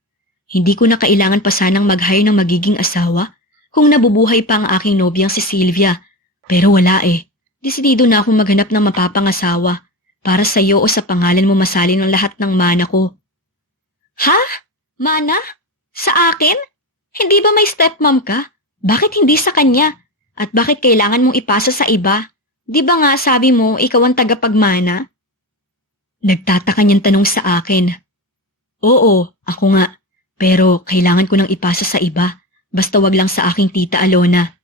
Hindi ko na kailangan pa sanang mag-hire ng magiging asawa kung nabubuhay pa ang aking nobyang si Sylvia. Pero wala eh. Desidido na akong maghanap ng mapapangasawa para sa iyo o sa pangalan mo masalin ang lahat ng mana ko. Ha? Mana? Sa akin? Hindi ba may stepmom ka? Bakit hindi sa kanya? At bakit kailangan mong ipasa sa iba? Di ba nga sabi mo ikaw ang tagapagmana? Nagtataka niyang tanong sa akin. Oo, ako nga. Pero kailangan ko nang ipasa sa iba. Basta wag lang sa aking Tita Alona.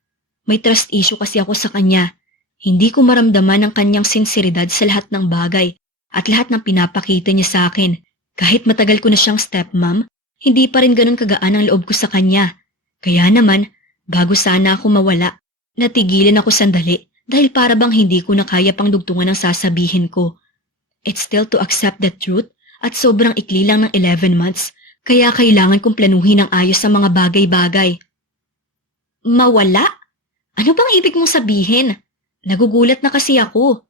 May trust issue kasi ako sa kanya. Hindi ko maramdaman ang kanyang sinseridad sa lahat ng bagay at lahat ng pinapakita niya sa akin. Kahit matagal ko na siyang stepmom, hindi pa rin ganun kagaan ang loob ko sa kanya. Kaya naman, bago sana ako mawala, natigilan ako sandali dahil para bang hindi ko na kaya pang dugtungan ang sasabihin ko. It's still to accept the truth at sobrang ikli lang ng 11 months kaya kailangan kong planuhin ng ayos sa mga bagay-bagay. Mawala? Ano bang ibig mong sabihin? Nagugulat na kasi ako.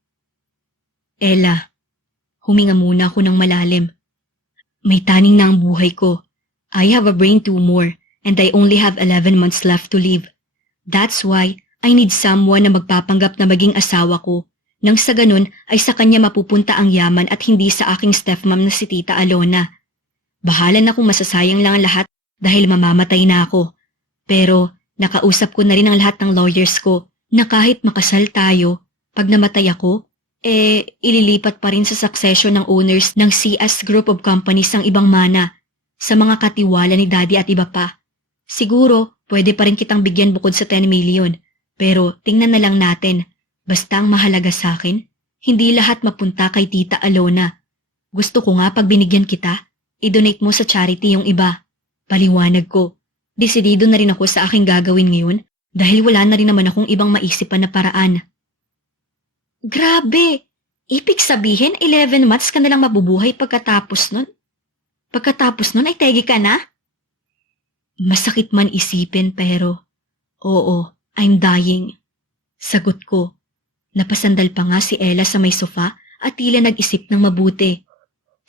Ella, huminga muna ako ng malalim. May taning na ang buhay ko. I have a brain tumor and I only have 11 months left to live. That's why I need someone na magpapanggap na maging asawa ko. Nang sa ganun ay sa kanya mapupunta ang yaman at hindi sa aking stepmom na si Tita Alona. Bahala na kung masasayang lang ang lahat dahil mamamatay na ako. Pero nakausap ko na rin ang lahat ng lawyers ko na kahit makasal tayo, pag namatay ako, ililipat pa rin sa succession ng owners ng CS Group of Companies ang ibang mana sa mga katiwala ni Daddy at iba pa. Siguro, pwede pa rin kitang bigyan bukod sa 10 million. Pero tingnan na lang natin, basta ang mahalaga sa akin, hindi lahat mapunta kay Tita Alona. Gusto ko nga pag binigyan kita, i-donate mo sa charity yung iba. Paliwanag ko, desidido na rin ako sa aking gagawin ngayon dahil wala na rin naman akong ibang maisipan na paraan. Grabe! Ibig sabihin 11 months ka nalang mabubuhay pagkatapos nun? Pagkatapos nun ay tegi ka na? Masakit man isipin pero, oo, I'm dying. Sagot ko. Napasandal pa nga si Ella sa may sofa at tila nag-isip ng mabuti.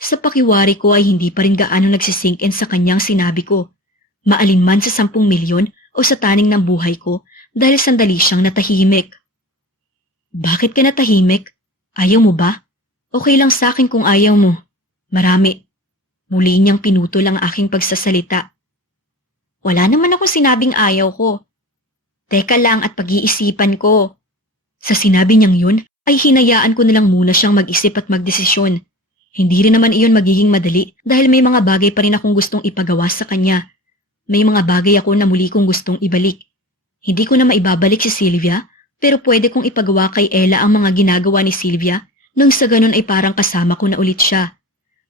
Sa pakiwari ko ay hindi pa rin gaano nagsisink in sa kanyang sinabi ko. Maalinman sa 10 milyon o sa taning ng buhay ko dahil sandali siyang natahimik. Bakit ka natahimik? Ayaw mo ba? Okay lang sa akin kung ayaw mo. Marami. Muli niyang pinutol ang aking pagsasalita. Wala naman akong sinabing ayaw ko. Teka lang at pag-iisipan ko. Sa sinabi niyang yun, ay hinayaan ko na lang muna siyang mag-isip at magdesisyon. Hindi rin naman iyon magiging madali dahil may mga bagay pa rin akong gustong ipagawa sa kanya. May mga bagay ako na muli kong gustong ibalik. Hindi ko na maibabalik si Sylvia Pero pwede kong ipagawa kay Ella ang mga ginagawa ni Sylvia nang sa ganun ay parang kasama ko na ulit siya.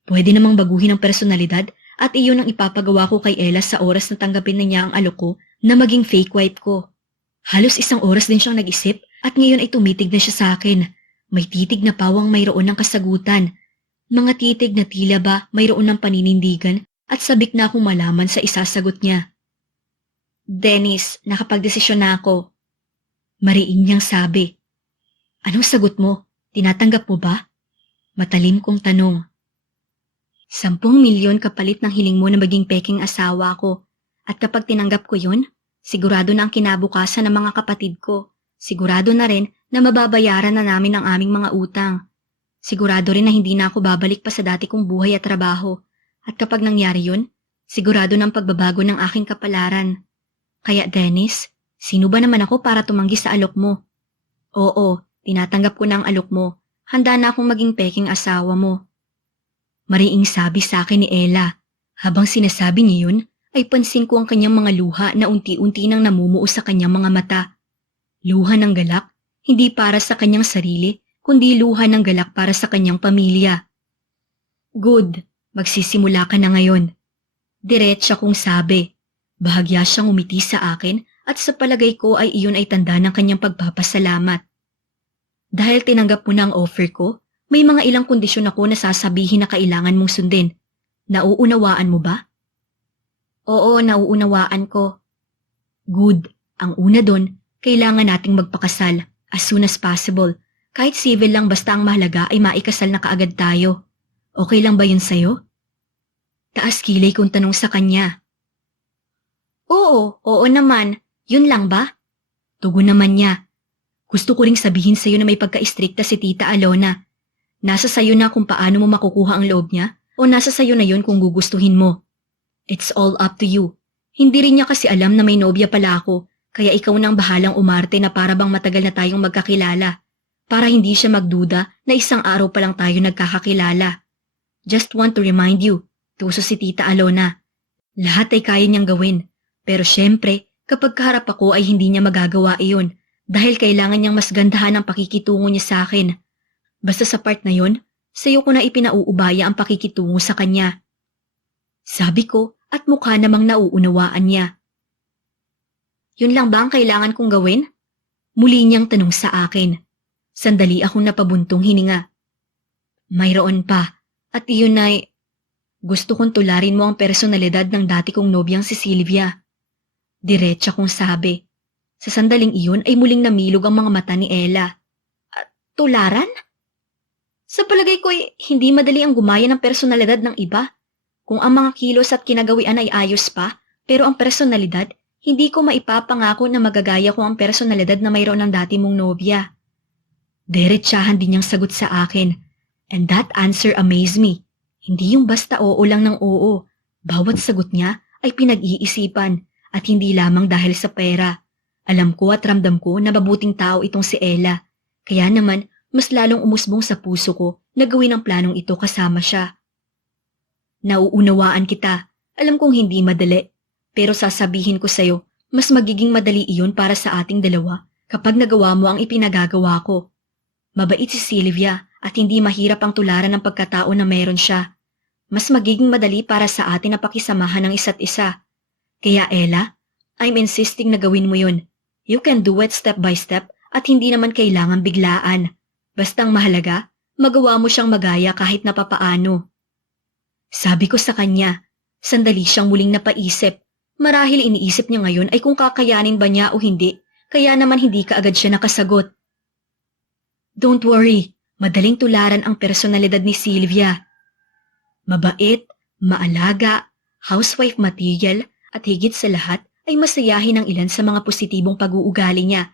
Pwede namang baguhin ang personalidad at iyon ang ipapagawa ko kay Ella sa oras na tanggapin na niya ang alok ko na maging fake wife ko. Halos 1 oras din siyang nag-isip at ngayon ay tumitig na siya sa akin. May titig na pawang mayroon ng kasagutan. Mga titig na tila ba mayroon ng paninindigan at sabik na akong malaman sa isasagot niya. Dennis, nakapagdesisyon na ako. Mariin niyang sabi. Anong sagot mo? Tinatanggap mo ba? Matalim kong tanong. 10 milyon kapalit ng hiling mo na maging peking asawa ko. At kapag tinanggap ko yun, sigurado na ang kinabukasan ng mga kapatid ko. Sigurado na rin na mababayaran na namin ang aming mga utang. Sigurado rin na hindi na ako babalik pa sa dati kong buhay at trabaho. At kapag nangyari yun, sigurado ng pagbabago ng aking kapalaran. Kaya Dennis, sino ba naman ako para tumanggi sa alok mo? Oo, tinatanggap ko na ang alok mo. Handa na akong maging peking asawa mo. Mariing sabi sa akin ni Ella. Habang sinasabi niya yun, ay pansin ko ang kanyang mga luha na unti-unti nang namumuo sa kanyang mga mata. Luha ng galak, hindi para sa kanyang sarili, kundi luha ng galak para sa kanyang pamilya. Good, magsisimula ka na ngayon. Diretsa kong sabi. Bahagya siyang umiti sa akin at sa palagay ko ay iyon ay tanda ng kanyang pagpapasalamat. Dahil tinanggap mo na ang offer ko, may mga ilang kondisyon ako na sasabihin na kailangan mong sundin. Nauunawaan mo ba? Oo, nauunawaan ko. Good. Ang una doon, kailangan nating magpakasal as soon as possible. Kahit civil lang basta ang mahalaga ay maikasal na kaagad tayo. Okay lang ba yun sa'yo? Taas kilay kong tanong sa kanya. Oo naman. Yun lang ba? Tugon naman niya. Gusto ko ring sabihin sa'yo na may pagka-istrikta si Tita Alona. Nasa sayo na kung paano mo makukuha ang loob niya o nasa sayo na yun kung gugustuhin mo. It's all up to you. Hindi rin niya kasi alam na may nobya pala ako, kaya ikaw nang bahalang umarte na para bang matagal na tayong magkakilala. Para hindi siya magduda na 1 araw pa lang tayo nagkakakilala. Just want to remind you, tuso si Tita Alona. Lahat ay kaya niyang gawin, pero syempre, kapag kaharap ako ay hindi niya magagawa iyon dahil kailangan niyang mas gandahan ang pakikitungo niya sa akin. Basta sa part na yon, sa'yo ko na ipinauubaya ang pakikitungo sa kanya. Sabi ko at mukha namang nauunawaan niya. Yun lang ba ang kailangan kong gawin? Muli niyang tanong sa akin. Sandali akong napabuntong hininga. Mayroon pa, at iyon ay, gusto kong tularin mo ang personalidad ng dati kong nobyang si Sylvia. Diretsa kong sabi. Sa sandaling iyon ay muling namilog ang mga mata ni Ella. Tularan? Sa palagay ko ay hindi madali ang gumaya ng personalidad ng iba. Kung ang mga kilos at kinagawian ay ayos pa, pero ang personalidad, hindi ko maipapangako na magagaya ko ang personalidad na mayroon ng dati mong nobya. Diretsahan din niyang sagot sa akin. And that answer amazed me. Hindi yung basta oo lang ng oo. Bawat sagot niya ay pinag-iisipan at hindi lamang dahil sa pera. Alam ko at ramdam ko na mabuting tao itong si Ella. Kaya naman, mas lalong umusbong sa puso ko na gawin ang planong ito kasama siya. Nauunawaan kita. Alam kong hindi madali. Pero sasabihin ko sa'yo, mas magiging madali iyon para sa ating dalawa kapag nagawa mo ang ipinagagawa ko. Mabait si Sylvia at hindi mahirap ang tularan ng pagkatao na meron siya. Mas magiging madali para sa atin na pakisamahan ng isa't isa. Kaya Ella, I'm insisting na gawin mo yun. You can do it step by step at hindi naman kailangan biglaan. Bastang mahalaga, magawa mo siyang magaya kahit na papaano. Sabi ko sa kanya, sandali siyang muling napaisip. Marahil iniisip niya ngayon ay kung kakayanin ba niya o hindi, kaya naman hindi kaagad siya nakasagot. Don't worry, madaling tularan ang personalidad ni Sylvia. Mabait, maalaga, housewife material, at higit sa lahat ay masayahin ang ilan sa mga positibong pag-uugali niya.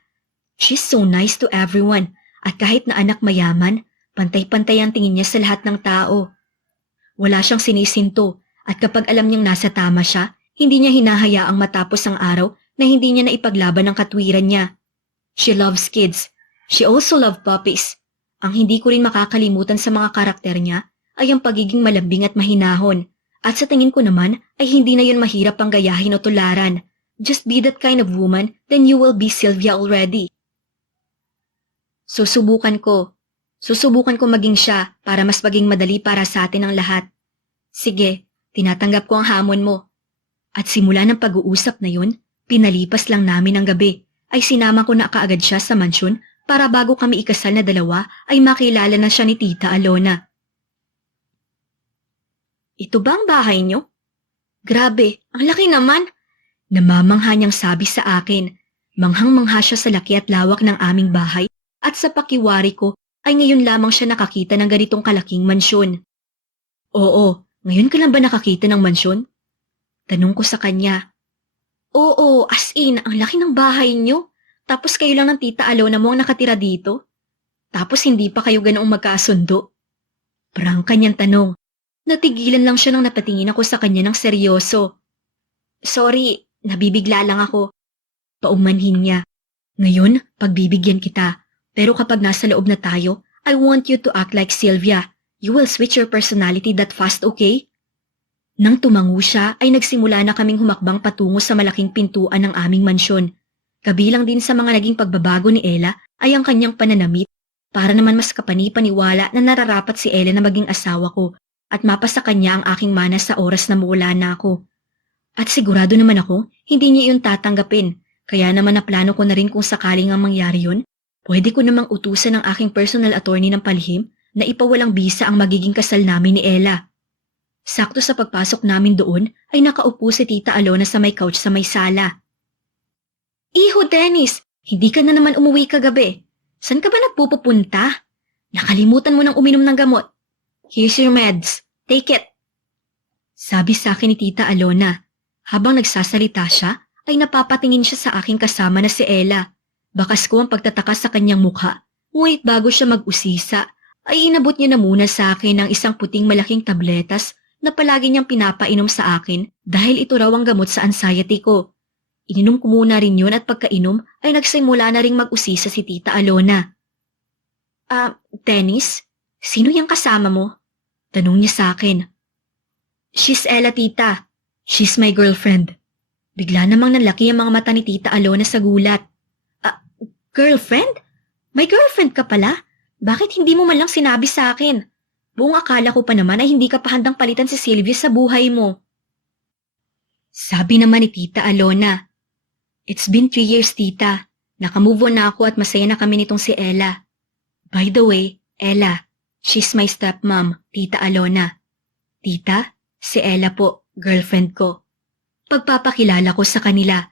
She's so nice to everyone. At kahit na anak mayaman, pantay-pantay ang tingin niya sa lahat ng tao. Wala siyang sinisinto at kapag alam niyang nasa tama siya, hindi niya hinahayaang matapos ang araw na hindi niya naipaglaban ang katwiran niya. She loves kids. She also loves puppies. Ang hindi ko rin makakalimutan sa mga karakter niya ay ang pagiging malambing at mahinahon. At sa tingin ko naman ay hindi na yun mahirap pang gayahin o tularan. Just be that kind of woman, then you will be Sylvia already. Susubukan ko. Susubukan ko maging siya para mas maging madali para sa atin ang lahat. Sige, tinatanggap ko ang hamon mo. At simula ng pag-uusap na yun, pinalipas lang namin ang gabi, ay sinama ko na kaagad siya sa mansyon para bago kami ikasal na dalawa ay makilala na siya ni Tita Alona. Ito ba ang bahay niyo? Grabe, ang laki naman! Namamangha niyang sabi sa akin. Manghang-mangha siya sa laki at lawak ng aming bahay at sa pakiwari ko ay ngayon lamang siya nakakita ng ganitong kalaking mansyon. Oo, ngayon ka lang ba nakakita ng mansyon? Tanong ko sa kanya. Oo, as in, ang laki ng bahay niyo. Tapos kayo lang ng Tita Alona mo ang nakatira dito. Tapos hindi pa kayo ganoong magkasundo. Prangka niyang tanong. Natigilan lang siya nang napatingin ako sa kanya ng seryoso. Sorry, nabibigla lang ako. Paumanhin niya. Ngayon, pagbibigyan kita. Pero kapag nasa loob na tayo, I want you to act like Sylvia. You will switch your personality that fast, okay? Nang tumango siya, ay nagsimula na kaming humakbang patungo sa malaking pintuan ng aming mansyon. Kabilang din sa mga naging pagbabago ni Ella ay ang kanyang pananamit para naman mas kapani-paniwala na nararapat si Ella na maging asawa ko at mapasa kanya ang aking mana sa oras na mawala na ako. At sigurado naman ako, hindi niya iyon tatanggapin. Kaya naman naplano ko na rin kung sakaling ang mangyari yun, pwede ko namang utusan ng aking personal attorney ng palihim na ipawalang bisa ang magiging kasal namin ni Ella. Sakto sa pagpasok namin doon ay nakaupo si Tita Alona sa may couch sa may sala. Iho Dennis, hindi ka na naman umuwi kagabi. San ka ba nagpupunta? Nakalimutan mo nang uminom ng gamot. Here's your meds. Take it. Sabi sa akin ni Tita Alona. Habang nagsasalita siya, ay napapatingin siya sa aking kasama na si Ella. Bakas ko ang pagtataka sa kanyang mukha. Ngunit bago siya mag-usisa, ay inabot niya na muna sa akin ng isang puting malaking tabletas na palagi niyang pinapainom sa akin dahil ito raw ang gamot sa anxiety ko. Ininom ko muna rin yun at pagkainom ay nagsimula na ring mag-usisa si Tita Alona. Dennis? Sino yung kasama mo? Tanong niya sa akin. She's Ella, tita. She's my girlfriend. Bigla namang nalaki ang mga mata ni Tita Alona sa gulat. Girlfriend? May girlfriend ka pala? Bakit hindi mo man lang sinabi sa akin? Buong akala ko pa naman ay hindi ka pa handang palitan si Sylvia sa buhay mo. Sabi naman ni Tita Alona. It's been 3 years, tita. Nakamove on na ako at masaya na kami nitong si Ella. By the way, Ella, she's my stepmom, Tita Alona. Tita, si Ella po, girlfriend ko. Pagpapakilala ko sa kanila,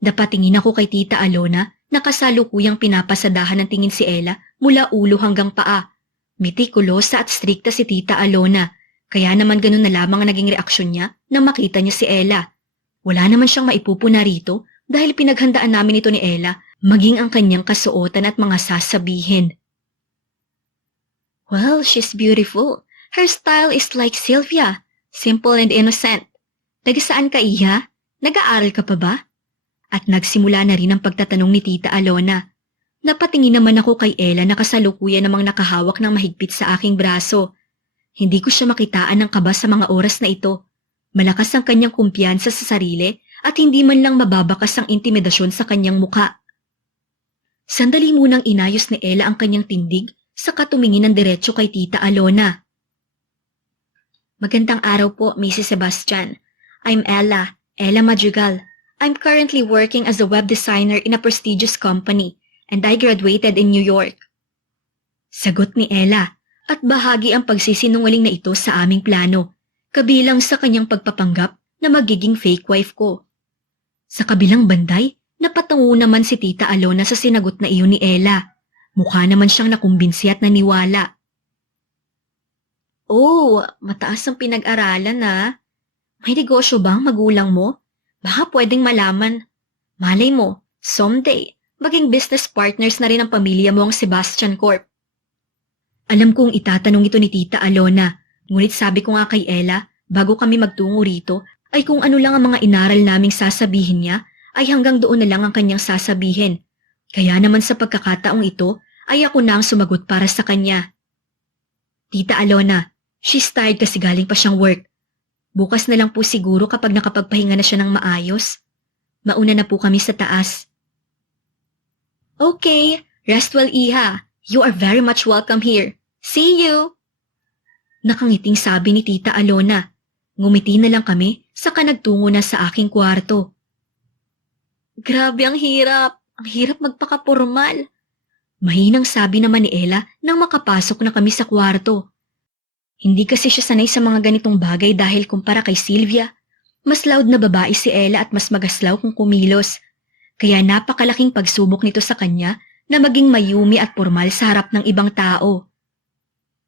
napatingin ako kay Tita Alona na kasalukuyang pinapasadahan ng tingin si Ella mula ulo hanggang paa. Mitikulosa at strikta si Tita Alona, kaya naman ganun na lamang ang naging reaksyon niya nang makita niya si Ella. Wala naman siyang maipupuna rito dahil pinaghandaan namin ito ni Ella maging ang kanyang kasuotan at mga sasabihin. Well, she's beautiful. Her style is like Sylvia. Simple and innocent. Taga saan ka, Iha? Nag-aaral ka pa ba? At nagsimula na rin ang pagtatanong ni Tita Alona. Napatingin naman ako kay Ella na kasalukuyan namang nakahawak ng mahigpit sa aking braso. Hindi ko siya makitaan ng kaba sa mga oras na ito. Malakas ang kanyang kumpiyansa sa sarili at hindi man lang mababakas ang intimidasyon sa kanyang muka. Sandali munang inayos ni Ella ang kanyang tindig saka tumingin ng diretso kay Tita Alona. Magandang araw po, Mrs. Sebastian. I'm Ella Madrigal. I'm currently working as a web designer in a prestigious company and I graduated in New York. Sagot ni Ella at bahagi ang pagsisinungaling na ito sa aming plano, kabilang sa kanyang pagpapanggap na magiging fake wife ko. Sa kabilang banday, napatungo naman si Tita Alona sa sinagot na iyon ni Ella. Mukha naman siyang nakumbinsi at naniwala. Oh, mataas ang pinag-aralan na. May negosyo ba ang magulang mo? Baka pwedeng malaman. Malay mo, someday, maging business partners na rin ang pamilya mo ang Sebastian Corp. Alam kong itatanong ito ni Tita Alona, ngunit sabi ko nga kay Ella, bago kami magtungo rito, ay kung ano lang ang mga inaral naming sasabihin niya, ay hanggang doon na lang ang kanyang sasabihin. Kaya naman sa pagkakataong ito, ay ako na ang sumagot para sa kanya. Tita Alona, she's tired kasi galing pa siyang work. Bukas na lang po siguro kapag nakapagpahinga na siya ng maayos. Mauna na po kami sa taas. Okay, rest well, Iha. You are very much welcome here. See you! Nakangiting sabi ni Tita Alona. Ngumiti na lang kami saka nagtungo na sa aking kwarto. Grabe ang hirap. Ang hirap magpakapurmal. Mahinang sabi naman ni Ella nang makapasok na kami sa kwarto. Hindi kasi siya sanay sa mga ganitong bagay dahil kumpara kay Sylvia. Mas loud na babae si Ella at mas magaslaw kung kumilos. Kaya napakalaking pagsubok nito sa kanya na maging mayumi at formal sa harap ng ibang tao.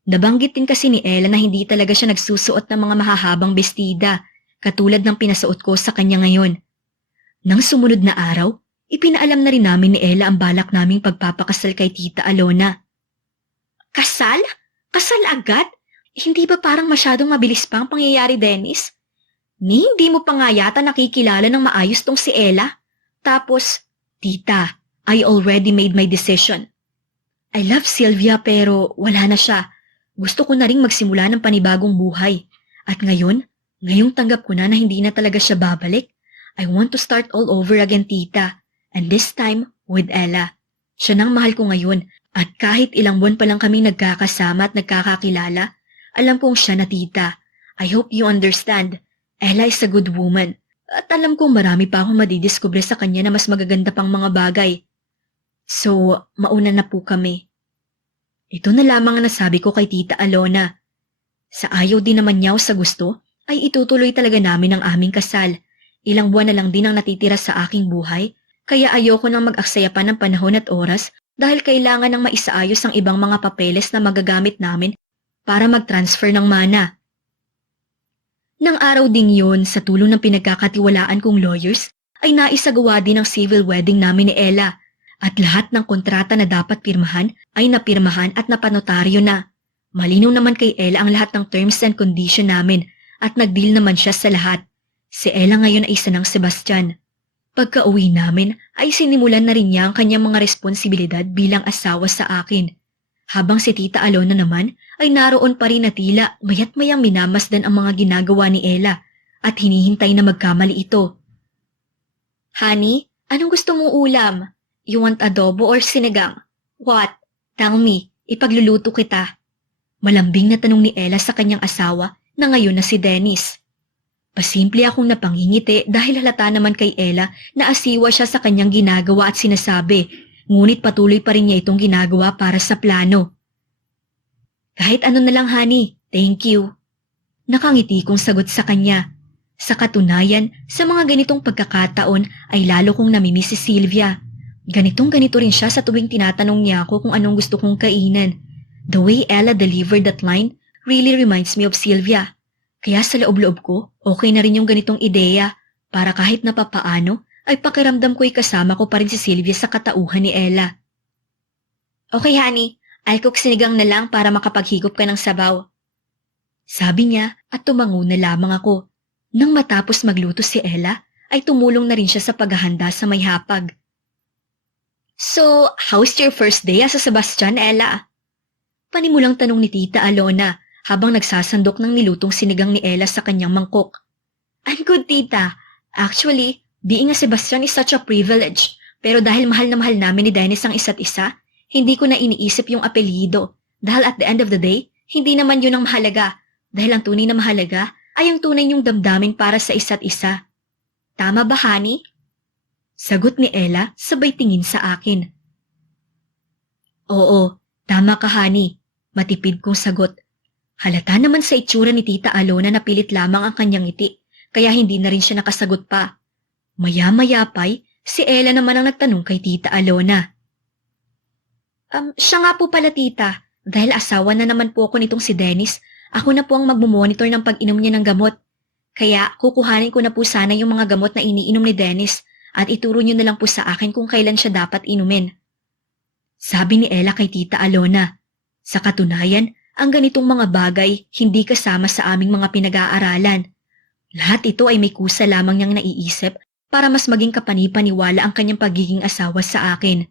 Nabanggit din kasi ni Ella na hindi talaga siya nagsusuot ng mga mahahabang bestida, katulad ng pinasuot ko sa kanya ngayon. Nang sumunod na araw, ipinaalam na rin namin ni Ella ang balak naming pagpapakasal kay Tita Alona. Kasal? Kasal agad? Hindi ba parang masyadong mabilis pa ang pangyayari, Dennis? Hindi mo pa nga yata nakikilala ng maayos tong si Ella. Tapos, Tita, I already made my decision. I love Sylvia pero wala na siya. Gusto ko na ring magsimula ng panibagong buhay. At ngayong tanggap ko na hindi na talaga siya babalik, I want to start all over again, Tita. And this time, with Ella. Siya nang mahal ko ngayon at kahit ilang buwan pa lang kaming nagkakasama at nagkakakilala, alam kong siya na, Tita. I hope you understand. Ella is a good woman. At alam kong marami pa akong madidiskubre sa kanya na mas magaganda pang mga bagay. So, mauna na po kami. Ito na lamang ang nasabi ko kay Tita Alona. Sa ayaw din naman niya o sa gusto, ay itutuloy talaga namin ang aming kasal. Ilang buwan na lang din ang natitira sa aking buhay, kaya ayoko nang mag-aksaya pa ng panahon at oras dahil kailangan nang maisaayos ang ibang mga papeles na magagamit namin para mag-transfer ng mana. Nang araw ding yun, sa tulong ng pinagkakatiwalaan kong lawyers, ay naisagawa din ang civil wedding namin ni Ella. At lahat ng kontrata na dapat pirmahan ay napirmahan at napanotaryo na. Malinaw naman kay Ella ang lahat ng terms and condition namin at nag-deal naman siya sa lahat. Si Ella ngayon ay isa ng Sebastian. Pagka-uwi namin ay sinimulan na rin niya ang kanyang mga responsibilidad bilang asawa sa akin. Habang si Tita Alona naman ay naroon pa rin na tila mayat mayang minamasdan ang mga ginagawa ni Ella at hinihintay na magkamali ito. Honey, anong gusto mong ulam? You want adobo or sinigang? What? Tell me, ipagluluto kita. Malambing na tanong ni Ella sa kanyang asawa na ngayon na si Dennis. Pasimple akong napangingiti dahil halata naman kay Ella na asiwa siya sa kanyang ginagawa at sinasabi, ngunit patuloy pa rin niya itong ginagawa para sa plano. Kahit ano na lang, honey, thank you. Nakangiti kong sagot sa kanya. Sa katunayan, sa mga ganitong pagkakataon ay lalo kong namimiss si Sylvia. Ganito rin siya sa tuwing tinatanong niya ako kung anong gusto kong kainan. The way Ella delivered that line really reminds me of Sylvia. Kaya sa loob-loob ko, okay na rin yung ganitong ideya para kahit napapaano ay pakiramdam ko'y kasama ko pa rin si Sylvia sa katauhan ni Ella. Okay, honey. I'll cook sinigang na lang para makapaghigop ka ng sabaw. Sabi niya at tumango na lamang ako. Nang matapos magluto si Ella, ay tumulong na rin siya sa paghahanda sa may hapag. So, how's your first day as a Sebastian, Ella? Panimulang tanong ni Tita Alona habang nagsasandok ng nilutong sinigang ni Ella sa kanyang mangkok. I'm good, Tita. Actually, being a Sebastian is such a privilege. Pero dahil mahal na mahal namin ni Dennis ang isa't isa, hindi ko na iniisip yung apelyido. Dahil at the end of the day, hindi naman yun ang mahalaga. Dahil ang tunay na mahalaga ay ang tunay niyong damdamin para sa isa't isa. Tama ba, honey? Sagot ni Ella sabay tingin sa akin. Oo, tama ka, honey. Matipid kong sagot. Halata naman sa itsura ni Tita Alona na pilit lamang ang kanyang ngiti, kaya hindi na rin siya nakasagot pa. Maya-maya pa'y, si Ella naman ang nagtanong kay Tita Alona. Siya nga po pala, Tita. Dahil asawa na naman po ako nitong si Dennis, ako na po ang magmumonitor ng pag-inom niya ng gamot. Kaya kukuhanin ko na po sana yung mga gamot na iniinom ni Dennis at ituro niyo na lang po sa akin kung kailan siya dapat inumin. Sabi ni Ella kay Tita Alona. Sa katunayan, ang ganitong mga bagay hindi kasama sa aming mga pinag-aaralan. Lahat ito ay may kusa lamang niyang naiisip para mas maging kapanipaniwala ang kanyang pagiging asawa sa akin.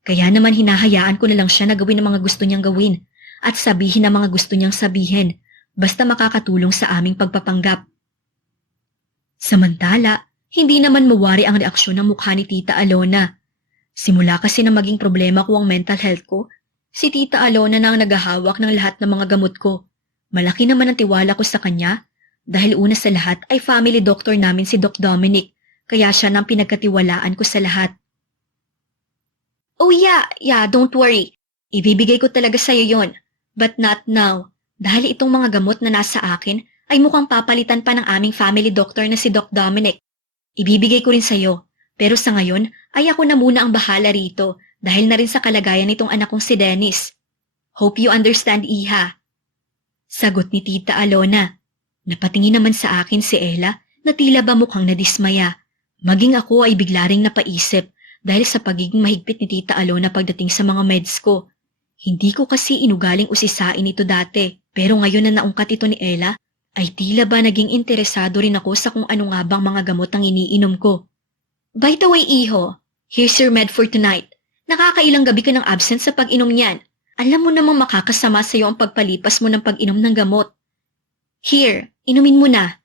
Kaya naman hinahayaan ko na lang siya na gawin ang mga gusto niyang gawin at sabihin ang mga gusto niyang sabihin basta makakatulong sa aming pagpapanggap. Samantala, hindi naman mawari ang reaksyon ng mukha ni Tita Alona. Simula kasi na maging problema ko ang mental health ko, Si Tita Alona na ang naghahawak ng lahat ng mga gamot ko. Malaki naman ang tiwala ko sa kanya dahil una sa lahat ay family doctor namin si Doc Dominic, kaya siya nang pinagkatiwalaan ko sa lahat. Oh yeah, don't worry. Ibibigay ko talaga sa'yo yon. But not now. Dahil itong mga gamot na nasa akin ay mukhang papalitan pa ng aming family doctor na si Doc Dominic. Ibibigay ko rin sa'yo. Pero sa ngayon ay ako na muna ang bahala rito dahil na rin sa kalagayan nitong anak kong si Dennis. Hope you understand, Iha. Sagot ni Tita Alona. Napatingin naman sa akin si Ella na tila ba mukhang nadismaya. Maging ako ay bigla ring napaisip dahil sa pagiging mahigpit ni Tita Alona pagdating sa mga meds ko. Hindi ko kasi inugaling usisain ito dati, pero ngayon na naungkat ito ni Ella, ay tila ba naging interesado rin ako sa kung ano nga bang mga gamot ang iniinom ko. By the way, Iho, here's your med for tonight. Nakakailang gabi ka ng absent sa pag-inom niyan. Alam mo namang makakasama sa iyo ang pagpalipas mo ng pag-inom ng gamot. Here, inumin mo na.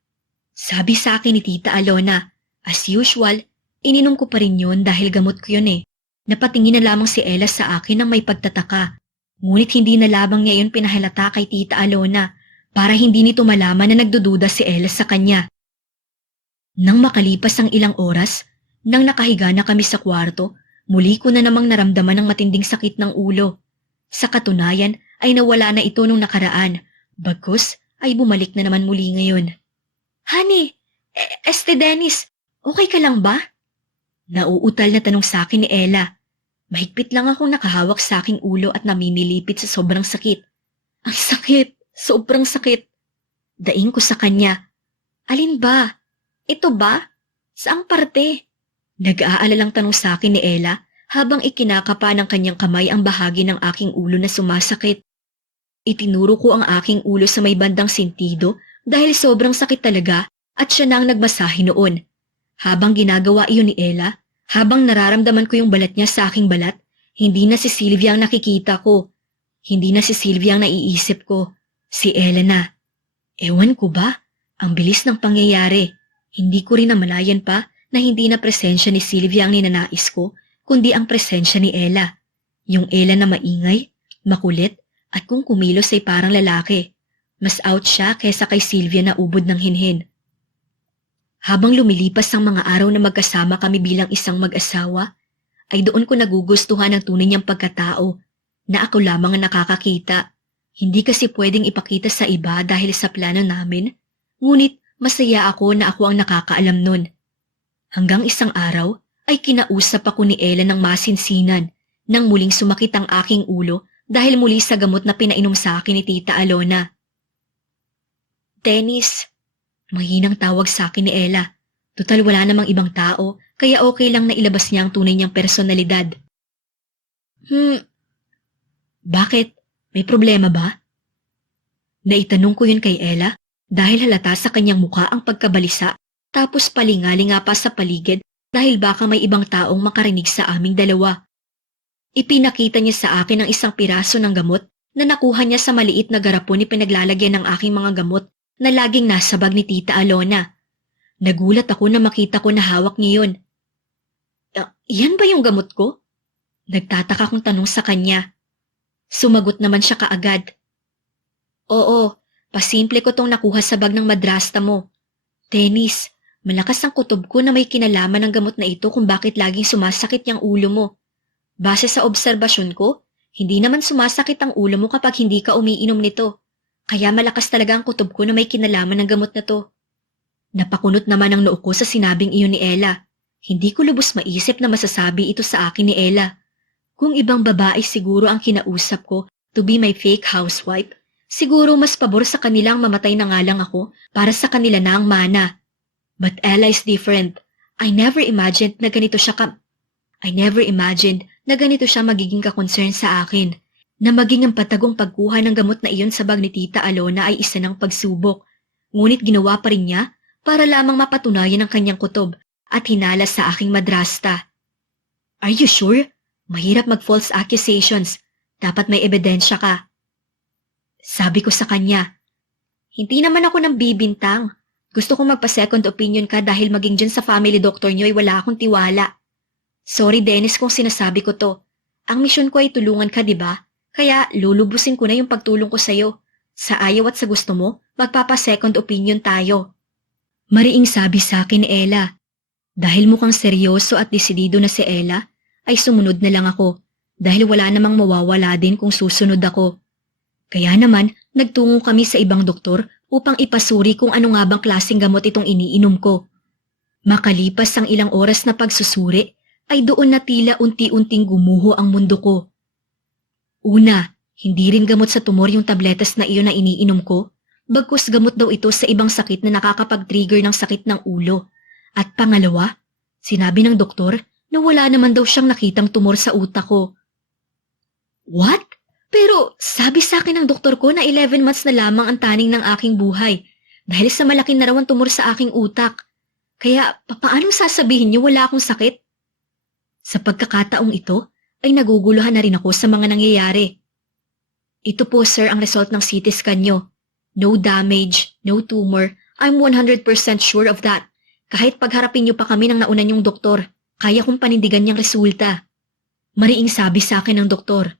Sabi sa akin ni Tita Alona. As usual, ininom ko pa rin yun dahil gamot ko yun eh. Napatingin na lamang si Ella sa akin ng may pagtataka. Ngunit hindi na lamang niya yun pinahalata kay Tita Alona para hindi nito malaman na nagdududa si Ella sa kanya. Nang makalipas ang ilang oras, nang nakahiga na kami sa kwarto, muli ko na namang naramdaman ng matinding sakit ng ulo. Sa katunayan ay nawala na ito nung nakaraan, bagkus ay bumalik na naman muli ngayon. Honey, Dennis, okay ka lang ba? Nauutal na tanong sa akin ni Ella. Mahigpit lang akong nakahawak sa aking ulo at naminilipit sa sobrang sakit. Ang sakit, sobrang sakit. Daing ko sa kanya. Alin ba? Ito ba? Saang parte? Nag-aalalang tanong sa akin ni Ella habang ikinakapa ng kanyang kamay ang bahagi ng aking ulo na sumasakit. Itinuro ko ang aking ulo sa may bandang sentido dahil sobrang sakit talaga at siya na ang nagmasahe noon. Habang ginagawa iyon ni Ella, habang nararamdaman ko yung balat niya sa aking balat, hindi na si Sylvia ang nakikita ko. Hindi na si Sylvia ang naiisip ko. Si Ella na. Ewan ko ba? Ang bilis ng pangyayari. Hindi ko rin namalayan pa na hindi na presensya ni Sylvia ang ninanais ko, kundi ang presensya ni Ella. Yung Ella na maingay, makulit, at kung kumilos ay parang lalaki. Mas out siya kaysa kay Sylvia na ubod ng hinhin. Habang lumilipas ang mga araw na magkasama kami bilang isang mag-asawa, ay doon ko nagugustuhan ang tunay niyang pagkatao na ako lamang ang nakakakita. Hindi kasi pwedeng ipakita sa iba dahil sa plano namin, ngunit masaya ako na ako ang nakakaalam nun. Hanggang isang araw ay kinausap ako ni Ella ng masinsinan nang muling sumakit ang aking ulo dahil muli sa gamot na pinainom sa akin ni Tita Alona. Dennis, mahinang tawag sa akin ni Ella. Tutal wala namang ibang tao, kaya okay lang na ilabas niya ang tunay niyang personalidad. Bakit? May problema ba? Naitanong ko yun kay Ella dahil halata sa kanyang mukha ang pagkabalisa tapos palingalinga pa sa paligid dahil baka may ibang taong makarinig sa aming dalawa. Ipinakita niya sa akin ang isang piraso ng gamot na nakuha niya sa maliit na garapon ni pinaglalagyan ng aking mga gamot na laging nasa bag ni Tita Alona. Nagulat ako na makita ko na hawak niya yun. Yan ba yung gamot ko? Nagtataka kong tanong sa kanya. Sumagot naman siya kaagad. Oo, pasimple ko tong nakuha sa bag ng madrasta mo. Dennis, malakas ang kutob ko na may kinalaman ng gamot na ito kung bakit laging sumasakit yung ulo mo. Base sa obserbasyon ko, hindi naman sumasakit ang ulo mo kapag hindi ka umiinom nito. Kaya malakas talaga ang kutob ko na may kinalaman ng gamot na to. Napakunot naman ang noo ko sa sinabing iyon ni Ella. Hindi ko lubos maisip na masasabi ito sa akin ni Ella. Kung ibang babae siguro ang kinausap ko to be my fake housewife, siguro mas pabor sa kanilang mamatay na nga lang ako para sa kanila na ang mana. But Ella is different. I never imagined na ganito siya magiging ka-concern sa akin. Na maging ang patagong pagkuha ng gamot na iyon sa bag ni Tita Alona ay isa ng pagsubok. Ngunit ginawa pa rin niya para lamang mapatunayan ang kanyang kutob at hinala sa aking madrasta. Are you sure? Mahirap mag-false accusations. Dapat may ebidensya ka. Sabi ko sa kanya, hindi naman ako nang bibintang. Gusto kong magpa-second opinion ka dahil maging dyan sa family doctor niyo ay wala akong tiwala. Sorry Dennis kung sinasabi ko to. Ang misyon ko ay tulungan ka, di ba? Kaya lulubusin ko na yung pagtulong ko sa'yo. Sa ayaw at sa gusto mo, magpapa-second opinion tayo. Mariing sabi sa akin ni Ella. Dahil mukhang seryoso at desidido na si Ella, ay sumunod na lang ako dahil wala namang mawawala din kung susunod ako. Kaya naman, nagtungo kami sa ibang doktor upang ipasuri kung ano nga bang klaseng gamot itong iniinom ko. Makalipas ang ilang oras na pagsusuri, ay doon na tila unti-unting gumuho ang mundo ko. Una, hindi rin gamot sa tumor yung tabletas na iyon na iniinom ko, bagkus gamot daw ito sa ibang sakit na nakakapag-trigger ng sakit ng ulo. At pangalawa, sinabi ng doktor na wala naman daw siyang nakitang tumor sa utak ko. What? Pero sabi sa akin ng doktor ko na 11 months na lamang ang taning ng aking buhay dahil sa malaking na raw ang tumor sa aking utak. Kaya papaanong sasabihin niyo wala akong sakit? Sa pagkakataong ito ay naguguluhan na rin ako sa mga nangyayari. Ito po sir ang result ng CT scan niyo. No damage, no tumor. I'm 100% sure of that. Kahit pagharapin niyo pa kami ng nauna niyong doktor, kaya kong panindigan niyang resulta. Mariing sabi sa akin ng doktor.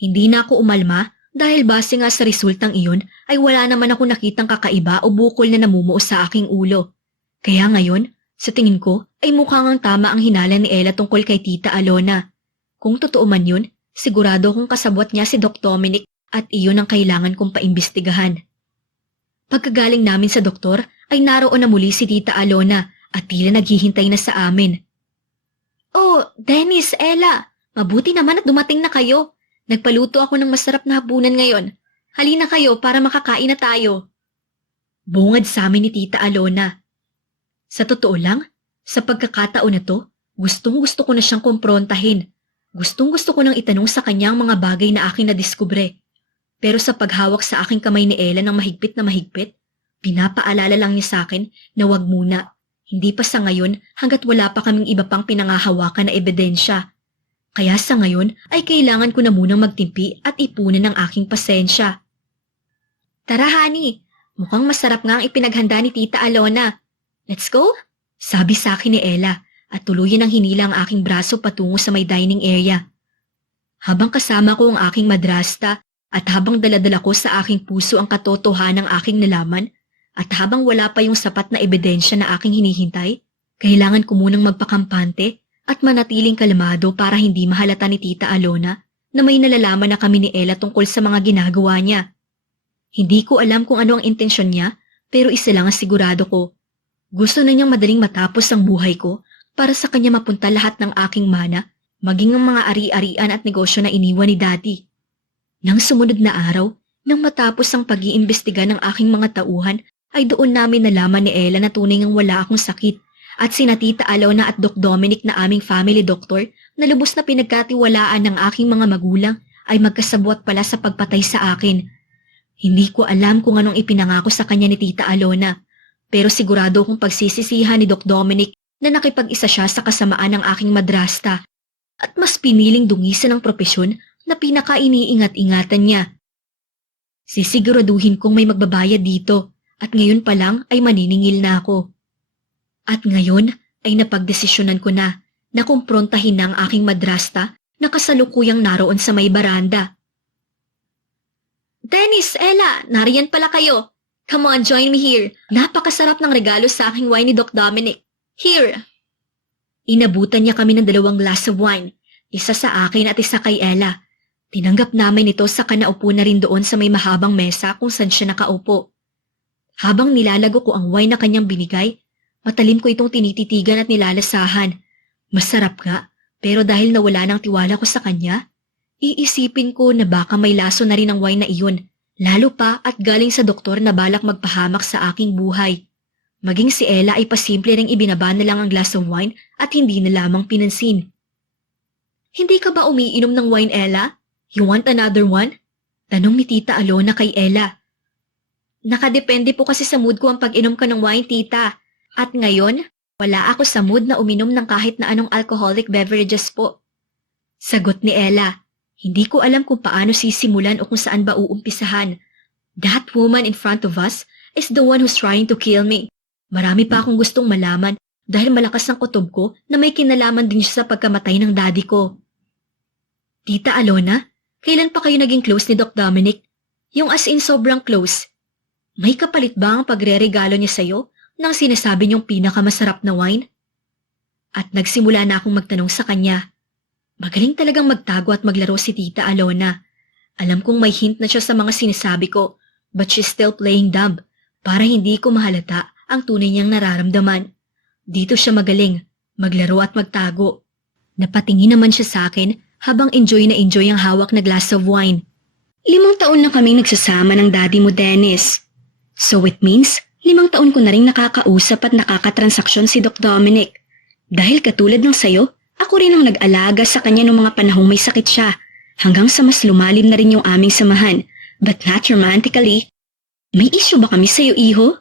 Hindi na ako umalma dahil base nga sa resultang iyon ay wala naman ako nakitang kakaiba o bukol na namumuo sa aking ulo. Kaya ngayon, sa tingin ko ay mukhang ang tama ang hinala ni Ella tungkol kay Tita Alona. Kung totoo man yun, sigurado kong kasabwat niya si Doc Dominic at iyon ang kailangan kong paimbestigahan. Pagkagaling namin sa doktor ay naroon na muli si Tita Alona at tila naghihintay na sa amin. Oh, Dennis, Ella, mabuti naman at dumating na kayo. Nagpaluto ako ng masarap na hapunan ngayon. Halina kayo para makakain na tayo. Bungad sa amin ni Tita Alona. Sa totoo lang, sa pagkakataon na to, gustong-gusto ko na siyang kumprontahin. Gustong-gusto ko nang itanong sa kanya ang mga bagay na aking nadiskubre. Pero sa paghawak sa aking kamay ni Ella ng mahigpit na mahigpit, pinapaalala lang niya sa akin na wag muna. Hindi pa sa ngayon hanggat wala pa kaming iba pang pinangahawakan na ebidensya. Kaya sa ngayon ay kailangan ko na munang magtimpi at ipunan ng aking pasensya. Tara honey, mukhang masarap nga ang ipinaghanda ni Tita Alona. Let's go? Sabi sa akin ni Ella at tuluyan ang hinila ang aking braso patungo sa may dining area. Habang kasama ko ang aking madrasta at habang daladala ko sa aking puso ang katotohanan ng aking nalaman at habang wala pa yung sapat na ebidensya na aking hinihintay, kailangan ko munang magpakampante at manatiling kalmado para hindi mahalata ni Tita Alona na may nalalaman na kami ni Ella tungkol sa mga ginagawa niya. Hindi ko alam kung ano ang intensyon niya pero isa lang ang sigurado ko. Gusto na niyang madaling matapos ang buhay ko para sa kanya mapunta lahat ng aking mana, maging ang mga ari-arian at negosyo na iniwan ni Daddy. Nang sumunod na araw, nang matapos ang pag-iimbestiga ng aking mga tauhan, ay doon namin nalaman ni Ella na tunay ngang wala akong sakit at sina Tita Alona at Doc Dominic na aming family doctor na lubos na pinagkatiwalaan ng aking mga magulang ay magkasabwat pala sa pagpatay sa akin. Hindi ko alam kung anong ipinangako sa kanya ni Tita Alona. Pero sigurado kong pagsisisihan ni Doc Dominic na nakipag-isa siya sa kasamaan ng aking madrasta at mas piniling dungisan ng propesyon na pinaka-iniingat-ingatan niya. Sisiguraduhin kong may magbabayad dito at ngayon pa lang ay maniningil na ako. At ngayon ay napagdesisyonan ko na kumprontahin na ang aking madrasta na kasalukuyang naroon sa may baranda. Dennis, Ella, nariyan pala kayo. Come on, join me here. Napakasarap ng regalo sa aking wine ni Doc Dominic. Here. Inabutan niya kami ng 2 glass of wine. Isa sa akin at isa kay Ella. Tinanggap namin ito sa kanaupo na rin doon sa may mahabang mesa kung saan siya nakaupo. Habang nilalago ko ang wine na kanyang binigay, matalim ko itong tinititigan at nilalasahan. Masarap nga, pero dahil nawala ng tiwala ko sa kanya, iisipin ko na baka may laso na rin ang wine na iyon. Lalo pa at galing sa doktor na balak magpahamak sa aking buhay. Maging si Ella ay pasimple ring ibinaba na lang ang glass of wine at hindi na lamang pinansin. Hindi ka ba umiinom ng wine, Ella? You want another one? Tanong ni Tita Alona kay Ella. Nakadepende po kasi sa mood ko ang pag-inom ka ng wine, Tita. At ngayon, wala ako sa mood na uminom ng kahit na anong alcoholic beverages po. Sagot ni Ella. Hindi ko alam kung paano sisimulan o kung saan ba uumpisahan. That woman in front of us is the one who's trying to kill me. Marami pa akong gustong malaman dahil malakas ang kutob ko na may kinalaman din siya sa pagkamatay ng daddy ko. Tita Alona, Kailan pa kayo naging close ni Doc Dominic? Yung as in sobrang close. May kapalit ba ang pagre-regalo niya sa'yo nang sinasabi niyong pinakamasarap na wine? At nagsimula na akong magtanong sa kanya. Magaling talagang magtago at maglaro si Tita Alona. Alam kong may hint na siya sa mga sinasabi ko, but she's still playing dumb para hindi ko mahalata ang tunay niyang nararamdaman. Dito siya magaling, maglaro at magtago. Napatingin naman siya sa akin habang enjoy ang hawak na glass of wine. 5 taon na kaming nagsasama ng daddy mo, Dennis. So it means, 5 taon ko na rin nakakausap at nakakatransaksyon si Doc Dominic. Dahil katulad ng sayo, ako rin ang nag-alaga sa kanya noong mga panahong may sakit siya, hanggang sa mas lumalim na rin yung aming samahan, but not romantically. May issue ba kami sa'yo, iho?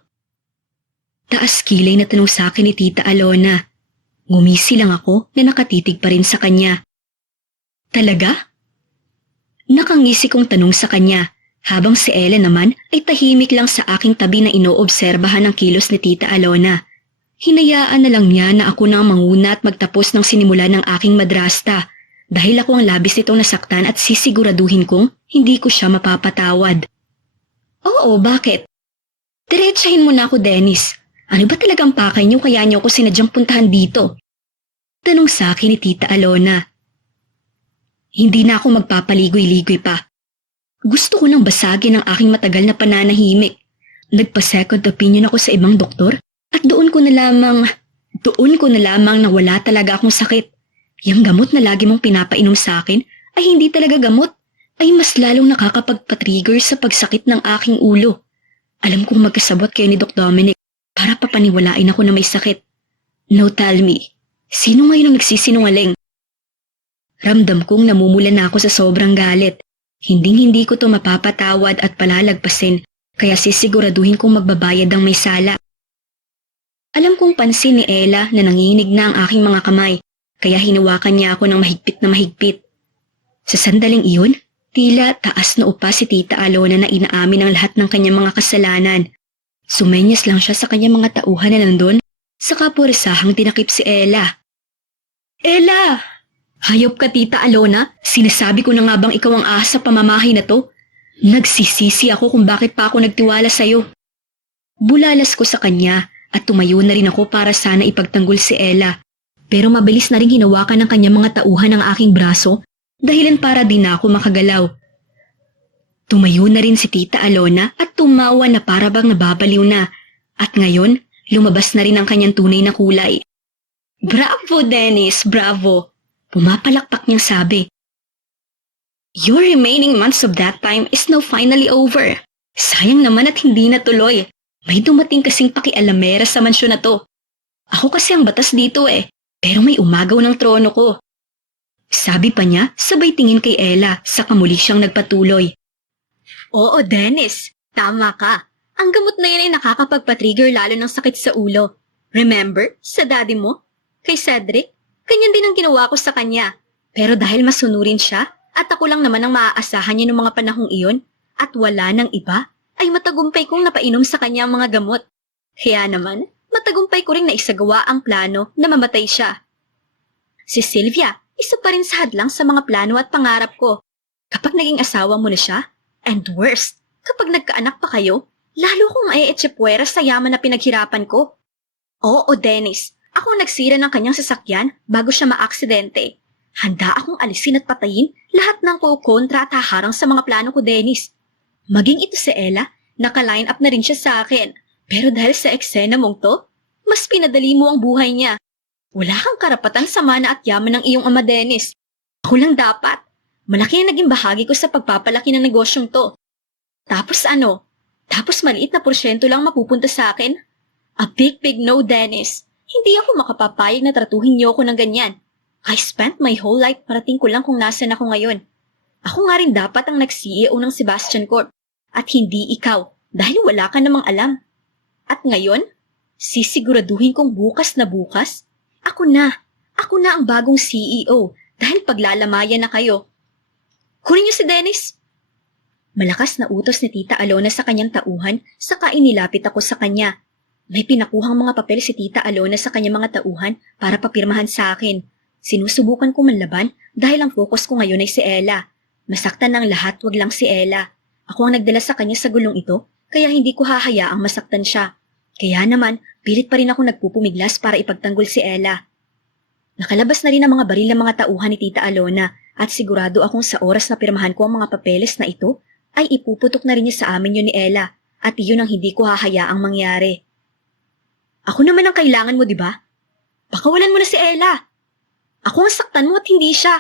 Taas kilay na tanong sa akin ni Tita Alona. Ngumisi lang ako na nakatitig pa rin sa kanya. Talaga? Nakangisi kong tanong sa kanya, habang si Ella naman ay tahimik lang sa aking tabi na inoobserbahan ang kilos ni Tita Alona. Hinayaan na lang niya na ako na ang manguna at magtapos ng sinimula ng aking madrasta, dahil ako ang labis nitong nasaktan at sisiguraduhin kong hindi ko siya mapapatawad. Oo, bakit? Diretsahin mo na ako, Dennis. Ano ba talagang pakay niyo kaya niyo ako sinadyang puntahan dito? Tanong sa akin ni Tita Alona. Hindi na ako magpapaligoy-ligoy pa. Gusto ko nang basagin ang aking matagal na pananahimik. Nagpa-second opinion ako sa ibang doktor at doon ko na lamang na wala talaga akong sakit. Yung gamot na lagi mong pinapainom sa akin ay hindi talaga gamot, ay mas lalong nakakapagpatrigger sa pagsakit ng aking ulo. Alam kong magkasabot kayo ni Doc Dominic para papaniwalain ako na may sakit. No, tell me, sino ngayon ang nagsisinungaling? Ramdam kong namumula na ako sa sobrang galit. Hinding-hindi ko to mapapatawad at palalagpasin, kaya sisiguraduhin kong magbabayad ang may sala. Alam kong pansin ni Ella na nanginig na ang aking mga kamay, kaya hinawakan niya ako ng mahigpit na mahigpit. Sa sandaling iyon, tila taas na upa si Tita Alona na inaamin ang lahat ng kanyang mga kasalanan. Sumenyas lang siya sa kanyang mga tauhan na nandun, saka puresahang tinakip si Ella. Ella! Hayop ka, Tita Alona, sinasabi ko na nga bang ikaw ang ahas sa pamamahay na to? Nagsisisi ako kung bakit pa ako nagtiwala sa'yo. Bulalas ko sa kanya at tumayo na rin ako para sana ipagtanggol si Ella. Pero mabilis na rin hinawakan ng kanyang mga tauhan ang aking braso, dahilan para din ako makagalaw. Tumayo na rin si Tita Alona at tumawa na para bang nababaliw na. At ngayon, lumabas na rin ang kanyang tunay na kulay. Bravo, Dennis, bravo! Pumapalakpak niyang sabi. Your remaining months of that time is now finally over. Sayang naman at hindi natuloy. May dumating kasing pakialamera sa mansyon na to. Ako kasi ang batas dito pero may umagaw ng trono ko. Sabi pa niya, sabay tingin kay Ella, saka muli siyang nagpatuloy. Oo, Dennis, tama ka. Ang gamot na yan ay nakakapagpatrigger lalo ng sakit sa ulo. Remember, sa daddy mo? Kay Cedric? Ganyan din ang ginawa ko sa kanya. Pero dahil masunurin siya, at ako lang naman ang maaasahan niya noong mga panahong iyon, at wala nang iba, ay matagumpay kong napainom sa kanya ang mga gamot. Kaya naman, matagumpay ko ring naisagawa ang plano na mamatay siya. Si Sylvia, isa pa rin sa hadlang sa mga plano at pangarap ko. Kapag naging asawa mo na siya, and worst, kapag nagkaanak pa kayo, lalo kong maeetsepwera sa yaman na pinaghirapan ko. Oo, Dennis, ako nagsira ng kanyang sasakyan bago siya maaksidente. Handa akong alisin at patayin lahat ng kukontra at haharang sa mga plano ko, Dennis. Maging ito si Ella, naka-line up na rin siya sa akin. Pero dahil sa eksena mong to, mas pinadali mo ang buhay niya. Wala kang karapatan sa mana at yaman ng iyong ama, Dennis. Ako lang dapat. Malaki ang naging bahagi ko sa pagpapalaki ng negosyong to. Tapos ano? Tapos maliit na porsyento lang mapupunta sa akin? A big no, Dennis. Hindi ako makapapayag na tratuhin niyo ako ng ganyan. I spent my whole life parating ko lang kung nasan ako ngayon. Ako nga rin dapat ang nag-CEO ng Sebastian Corp. At hindi ikaw, dahil wala ka namang alam. At ngayon, sisiguraduhin kong bukas, ako na ang bagong CEO dahil paglalamayan na kayo. Kunin niyo si Dennis. Malakas na utos ni Tita Alona sa kanyang tauhan, saka inilapit ako sa kanya. May pinakuhang mga papel si Tita Alona sa kanyang mga tauhan para papirmahan sa akin. Sinusubukan ko manlaban dahil ang focus ko ngayon ay si Ella. Masaktan ng lahat, wag lang si Ella. Ako ang nagdala sa kanya sa gulong ito, kaya hindi ko hahayaang masaktan siya. Kaya naman, pilit pa rin ako nagpupumiglas para ipagtanggol si Ella. Nakalabas na rin ang mga baril ng mga tauhan ni Tita Alona at sigurado akong sa oras na pirmahan ko ang mga papeles na ito, ay ipuputok na rin niya sa amin yun ni Ella at iyon ang hindi ko hahayaang mangyari. Ako naman ang kailangan mo, di ba? Pakawalan mo na si Ella. Ako ang saktan mo at hindi siya.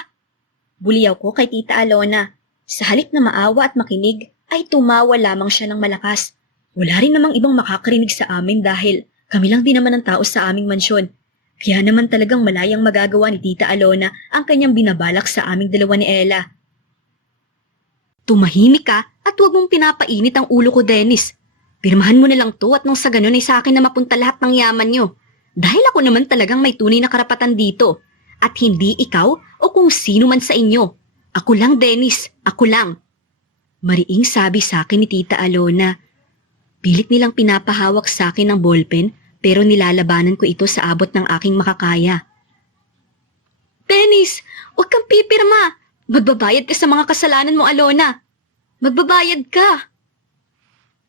Buliyaw ko kay Tita Alona. Sa halip na maawa at makinig, ay tumawa lamang siya ng malakas. Wala rin namang ibang makakarinig sa amin dahil kami lang din naman ang tao sa aming mansyon. Kaya naman talagang malayang magagawa ni Tita Alona ang kanyang binabalak sa aming dalawa ni Ella. Tumahimik ka at huwag mong pinapainit ang ulo ko, Dennis. Pirmahan mo na lang to at nang sa ganun ay sa akin na mapunta lahat ng yaman nyo. Dahil ako naman talagang may tunay na karapatan dito. At hindi ikaw o kung sino man sa inyo. Ako lang, Dennis. Ako lang. Mariing sabi sa akin ni Tita Alona. Pilit nilang pinapahawak sa akin ng ballpen pero nilalabanan ko ito sa abot ng aking makakaya. Dennis, huwag kang pipirma. Magbabayad ka sa mga kasalanan mo, Alona. Magbabayad ka.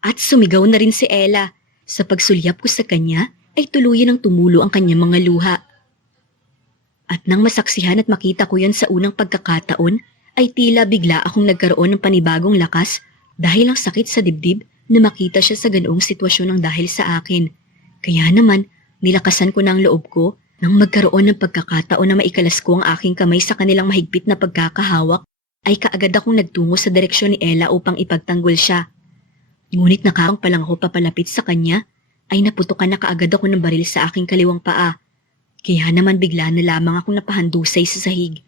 At sumigaw na rin si Ella. Sa pagsulyap ko sa kanya, ay tuluyan ng tumulo ang kanyang mga luha. At nang masaksihan at makita ko yan sa unang pagkakataon, ay tila bigla akong nagkaroon ng panibagong lakas dahil ang sakit sa dibdib na makita siya sa ganoong sitwasyon ng dahil sa akin. Kaya naman, nilakasan ko na ang loob ko nang magkaroon ng pagkakataon na maikalas ko ang aking kamay sa kanilang mahigpit na pagkakahawak, ay kaagad akong nagtungo sa direksyon ni Ella upang ipagtanggol siya. Ngunit nakakang palang ako papalapit sa kanya, ay naputukan na kaagad ako ng baril sa aking kaliwang paa. Kaya naman bigla na lamang akong napahandusay sa sahig.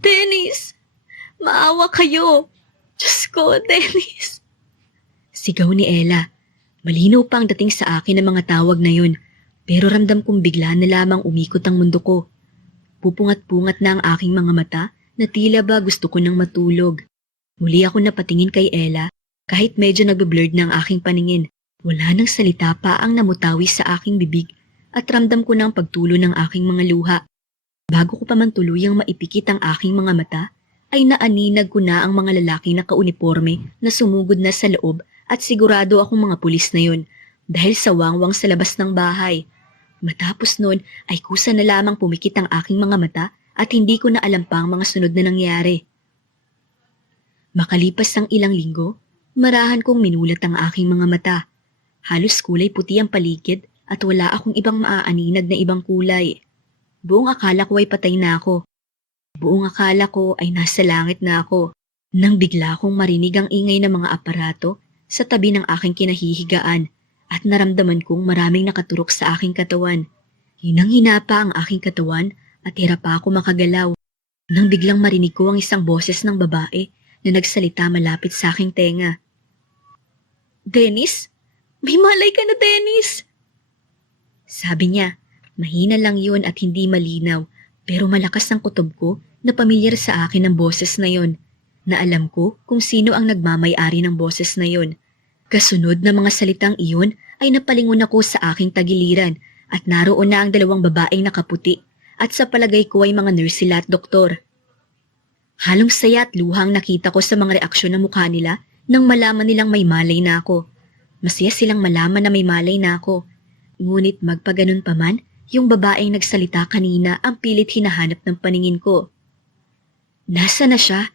Dennis! Maawa kayo! Diyos ko, Dennis! Sigaw ni Ella. Malinaw pa ang dating sa akin ng mga tawag na yun, pero ramdam kong bigla na lamang umikot ang mundo ko. Pupungat-pungat na ang aking mga mata na tila ba gusto ko nang matulog. Muli ako napatingin kay Ella kahit medyo nagbe-blurred na ang aking paningin. Wala nang salita pa ang namutawi sa aking bibig at ramdam ko na ang pagtulo ng aking mga luha. Bago ko pa man tuluyang maipikit ang aking mga mata, ay naaninag ko na ang mga lalaki na kauniporme na sumugod na sa loob at sigurado akong mga pulis na yun dahil sa wangwang sa labas ng bahay. Matapos nun ay kusa na lamang pumikit ang aking mga mata at hindi ko na alam pa ang mga sunod na nangyari. Makalipas ang ilang linggo, marahan kong minulat ang aking mga mata. Halos kulay puti ang paligid at wala akong ibang maaaninag na ibang kulay. Buong akala ko ay patay na ako. Buong akala ko ay nasa langit na ako. Nang bigla kong marinig ang ingay ng mga aparato sa tabi ng aking kinahihigaan at naramdaman kong maraming nakaturok sa aking katawan. Hinang-hina pa ang aking katawan at hirap pa ako makagalaw. Nang biglang marinig ko ang isang boses ng babae na nagsalita malapit sa aking tenga. Dennis? May malay ka na, Dennis! Sabi niya, mahina lang yun at hindi malinaw, pero malakas ang kutob ko na pamilyar sa akin ang boses na yun, na alam ko kung sino ang nagmamay-ari ng boses na yun. Kasunod na mga salitang iyon ay napalingon ako sa aking tagiliran at naroon na ang dalawang babaeng nakaputi at sa palagay ko ay mga nurse sila at doktor. Halong saya at luhang nakita ko sa mga reaksyon ng mukha nila nang malaman nilang may malay na ako. Masaya silang malaman na may malay na ako. Ngunit magpaganon pa man, yung babaeng nagsalita kanina ang pilit hinahanap ng paningin ko. Nasa na siya?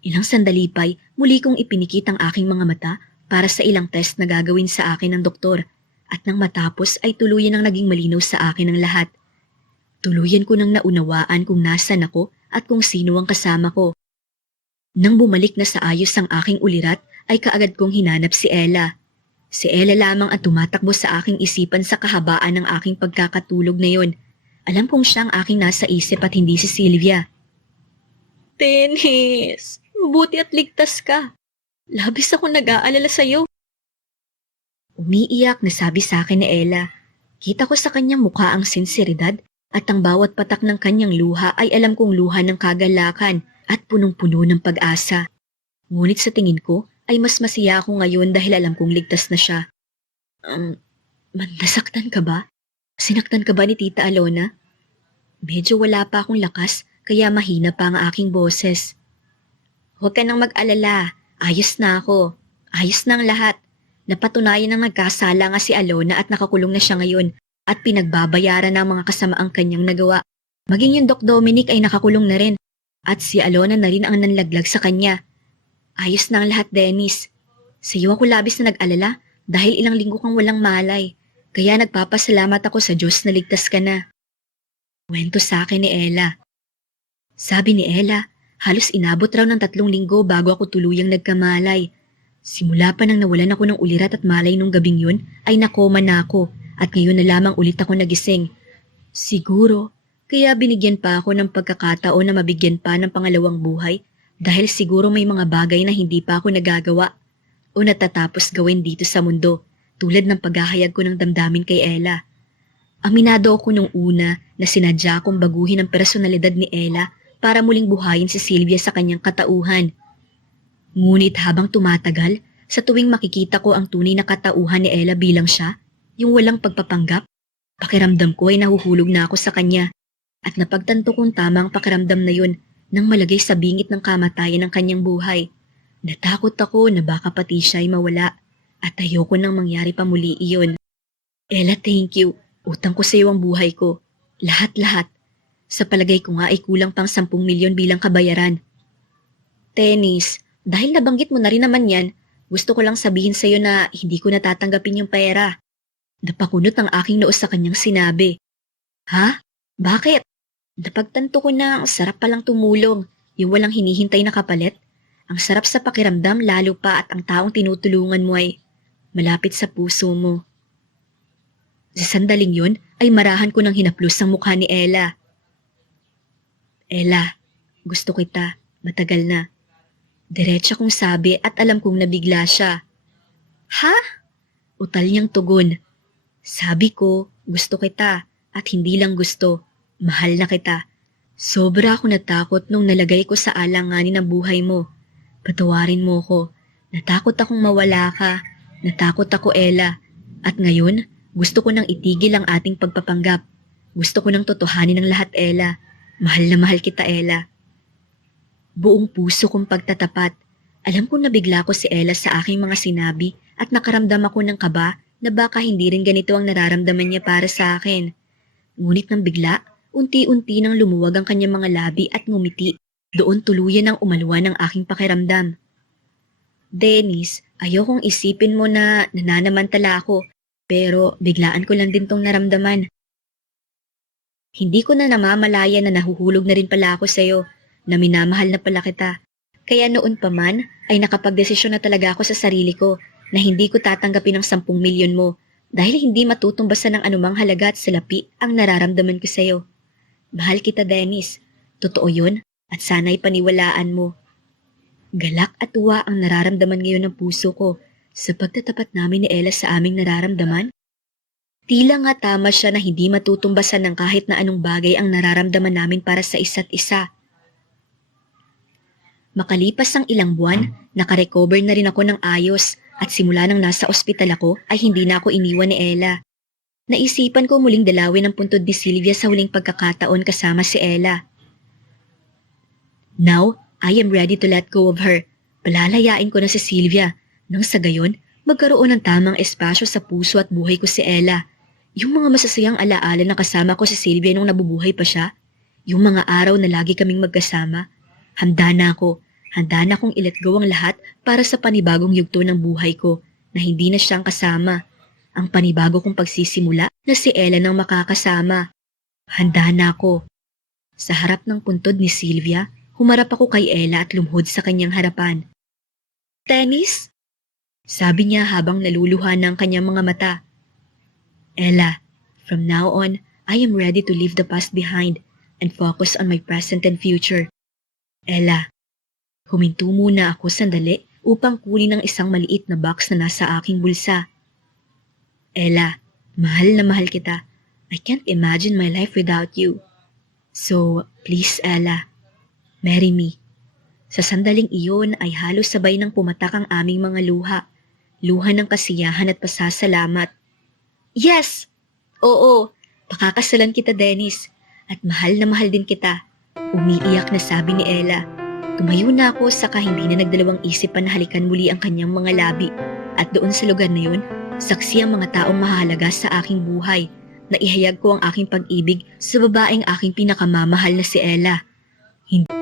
Ilang sandali pa'y muli kong ipinikit ang aking mga mata para sa ilang test na gagawin sa akin ng doktor at nang matapos ay tuluyan ang naging malinaw sa akin ang lahat. Tuluyan ko nang naunawaan kung nasan ako at kung sino ang kasama ko. Nang bumalik na sa ayos ang aking ulirat ay kaagad kong hinanap si Ella. Si Ella lamang ang tumatakbo sa aking isipan sa kahabaan ng aking pagkakatulog na yon. Alam kong siyang aking nasa isip at hindi si Sylvia. Dennis, mabuti at ligtas ka. Labis ako nag-aalala sa'yo. Umiiyak na sabi sa akin ni Ella. Kita ko sa kanyang mukha ang sinseridad at ang bawat patak ng kanyang luha ay alam kong luha ng kagalakan at punong-puno ng pag-asa. Ngunit sa tingin ko ay mas masaya ako ngayon dahil alam kong ligtas na siya. Nasaktan ka ba? Sinaktan ka ba ni Tita Alona? Medyo wala pa akong lakas, kaya mahina pa ang aking boses. Huwag ka nang mag-alala. Ayos na ako. Ayos na ang lahat. Napatunayan ng nagkasala nga si Alona at nakakulong na siya ngayon at pinagbabayaran ng mga kasamaang kanyang nagawa. Maging yung Doc Dominic ay nakakulong na rin at si Alona na rin ang nanlaglag sa kanya. Ayos na ang lahat, Dennis. Sa iyo ako labis na nag-alala dahil ilang linggo kang walang malay. Kaya nagpapasalamat ako sa Diyos na ligtas ka na. Kwento sa akin ni Ella. Sabi ni Ella, halos inabot raw ng 3 linggo bago ako tuluyang nagkamalay. Simula pa nang nawalan ako ng ulirat at malay nung gabing yun, ay nakoma na ako at ngayon na lamang ulit ako nagising. Siguro, kaya binigyan pa ako ng pagkakataon na mabigyan pa ng pangalawang buhay dahil siguro may mga bagay na hindi pa ako nagagawa o natatapos gawin dito sa mundo tulad ng paghahayag ko ng damdamin kay Ella. Aminado ako nung una na sinadya kong baguhin ang personalidad ni Ella para muling buhayin si Sylvia sa kanyang katauhan. Ngunit habang tumatagal, sa tuwing makikita ko ang tunay na katauhan ni Ella bilang siya, yung walang pagpapanggap, pakiramdam ko ay nahuhulog na ako sa kanya at napagtanto kong tama ang pakiramdam na yun nang malagay sa bingit ng kamatayan ng kanyang buhay. Natakot ako na baka pati siya ay mawala at ayoko nang mangyari pa muli iyon. Ella, thank you. Utang ko sa iyo ang buhay ko. Lahat-lahat. Sa palagay ko nga ay kulang pang 10 milyon bilang kabayaran. Dennis, dahil nabanggit mo na rin naman yan, gusto ko lang sabihin sa iyo na hindi ko natatanggapin yung pera. Napakunot ang aking noo sa kanyang sinabi. Ha? Bakit? Napagtanto ko na ang sarap palang tumulong, yung walang hinihintay na kapalit. Ang sarap sa pakiramdam lalo pa at ang taong tinutulungan mo ay malapit sa puso mo. Sa sandaling yun ay marahan ko ng hinaplos ang mukha ni Ella. Ella, gusto kita, matagal na. Diretsa kong sabi at alam kong nabigla siya. Ha? Utal niyang tugon. Sabi ko, gusto kita at hindi lang gusto, mahal na kita. Sobra ako natakot nung nalagay ko sa alanganin ang buhay mo. Patawarin mo ko. Natakot akong mawala ka. Natakot ako, Ella. At ngayon, gusto ko nang itigil ang ating pagpapanggap. Gusto ko nang totohanin ang lahat, Ella. Mahal na mahal kita, Ella. Buong puso kong pagtatapat. Alam kong nabigla ko si Ella sa aking mga sinabi at nakaramdam ako ng kaba na baka hindi rin ganito ang nararamdaman niya para sa akin. Ngunit nang bigla, unti-unti nang lumuwag ang kanyang mga labi at ngumiti. Doon tuluyan ang umalwa ng aking pakiramdam. Dennis, ayokong isipin mo na nananamantala ako. Pero biglaan ko lang din tong naramdaman. Hindi ko na namamalaya na nahuhulog na rin pala ako sa'yo, na minamahal na pala kita. Kaya noon pa man ay nakapagdesisyon na talaga ako sa sarili ko na hindi ko tatanggapin ang 10 milyon mo dahil hindi matutumbasan ng anumang halaga at salapi ang nararamdaman ko sa'yo. Mahal kita, Dennis. Totoo yun at sana'y paniwalaan mo. Galak at tuwa ang nararamdaman ngayon ng puso ko sa pagtatapat namin ni Ella sa aming nararamdaman. Tila nga tama siya na hindi matutumbasan ng kahit na anong bagay ang nararamdaman namin para sa isa't isa. Makalipas ang ilang buwan, nakarecover na rin ako ng ayos at simula nang nasa ospital ako ay hindi na ako iniwan ni Ella. Naisipan ko muling dalawin ang puntod ni Sylvia sa huling pagkakataon kasama si Ella. Now, I am ready to let go of her. Palalayain ko na si Sylvia. Nang sa gayon, magkaroon ng tamang espasyo sa puso at buhay ko si Ella. Yung mga masasayang alaala na kasama ko si Sylvia nung nabubuhay pa siya, yung mga araw na lagi kaming magkasama, handa na ako. Handa na akong i-let go ang lahat para sa panibagong yugto ng buhay ko na hindi na siyang kasama. Ang panibago kong pagsisimula na si Ella nang makakasama. Handa na ako. Sa harap ng puntod ni Sylvia, humarap ako kay Ella at lumhod sa kanyang harapan. Dennis? Sabi niya habang naluluha ng kanyang mga mata. Ella, from now on, I am ready to leave the past behind and focus on my present and future. Ella, huminto muna ako sandali upang kunin ang isang maliit na box na nasa aking bulsa. Ella, mahal na mahal kita. I can't imagine my life without you. So, please Ella, marry me. Sa sandaling iyon ay halos sabay ng pumatak ang aming mga luha. Luha ng kasiyahan at pasasalamat. Yes! Oo, Pakakasalan kita, Dennis. At mahal na mahal din kita. Umiiyak na sabi ni Ella. Tumayo na ako saka hindi na nagdalawang isip pa na halikan muli ang kanyang mga labi. At doon sa lugar na yun, saksi ang mga taong mahalaga sa aking buhay na ihayag ko ang aking pag-ibig sa babaeng aking pinakamamahal na si Ella. Hindi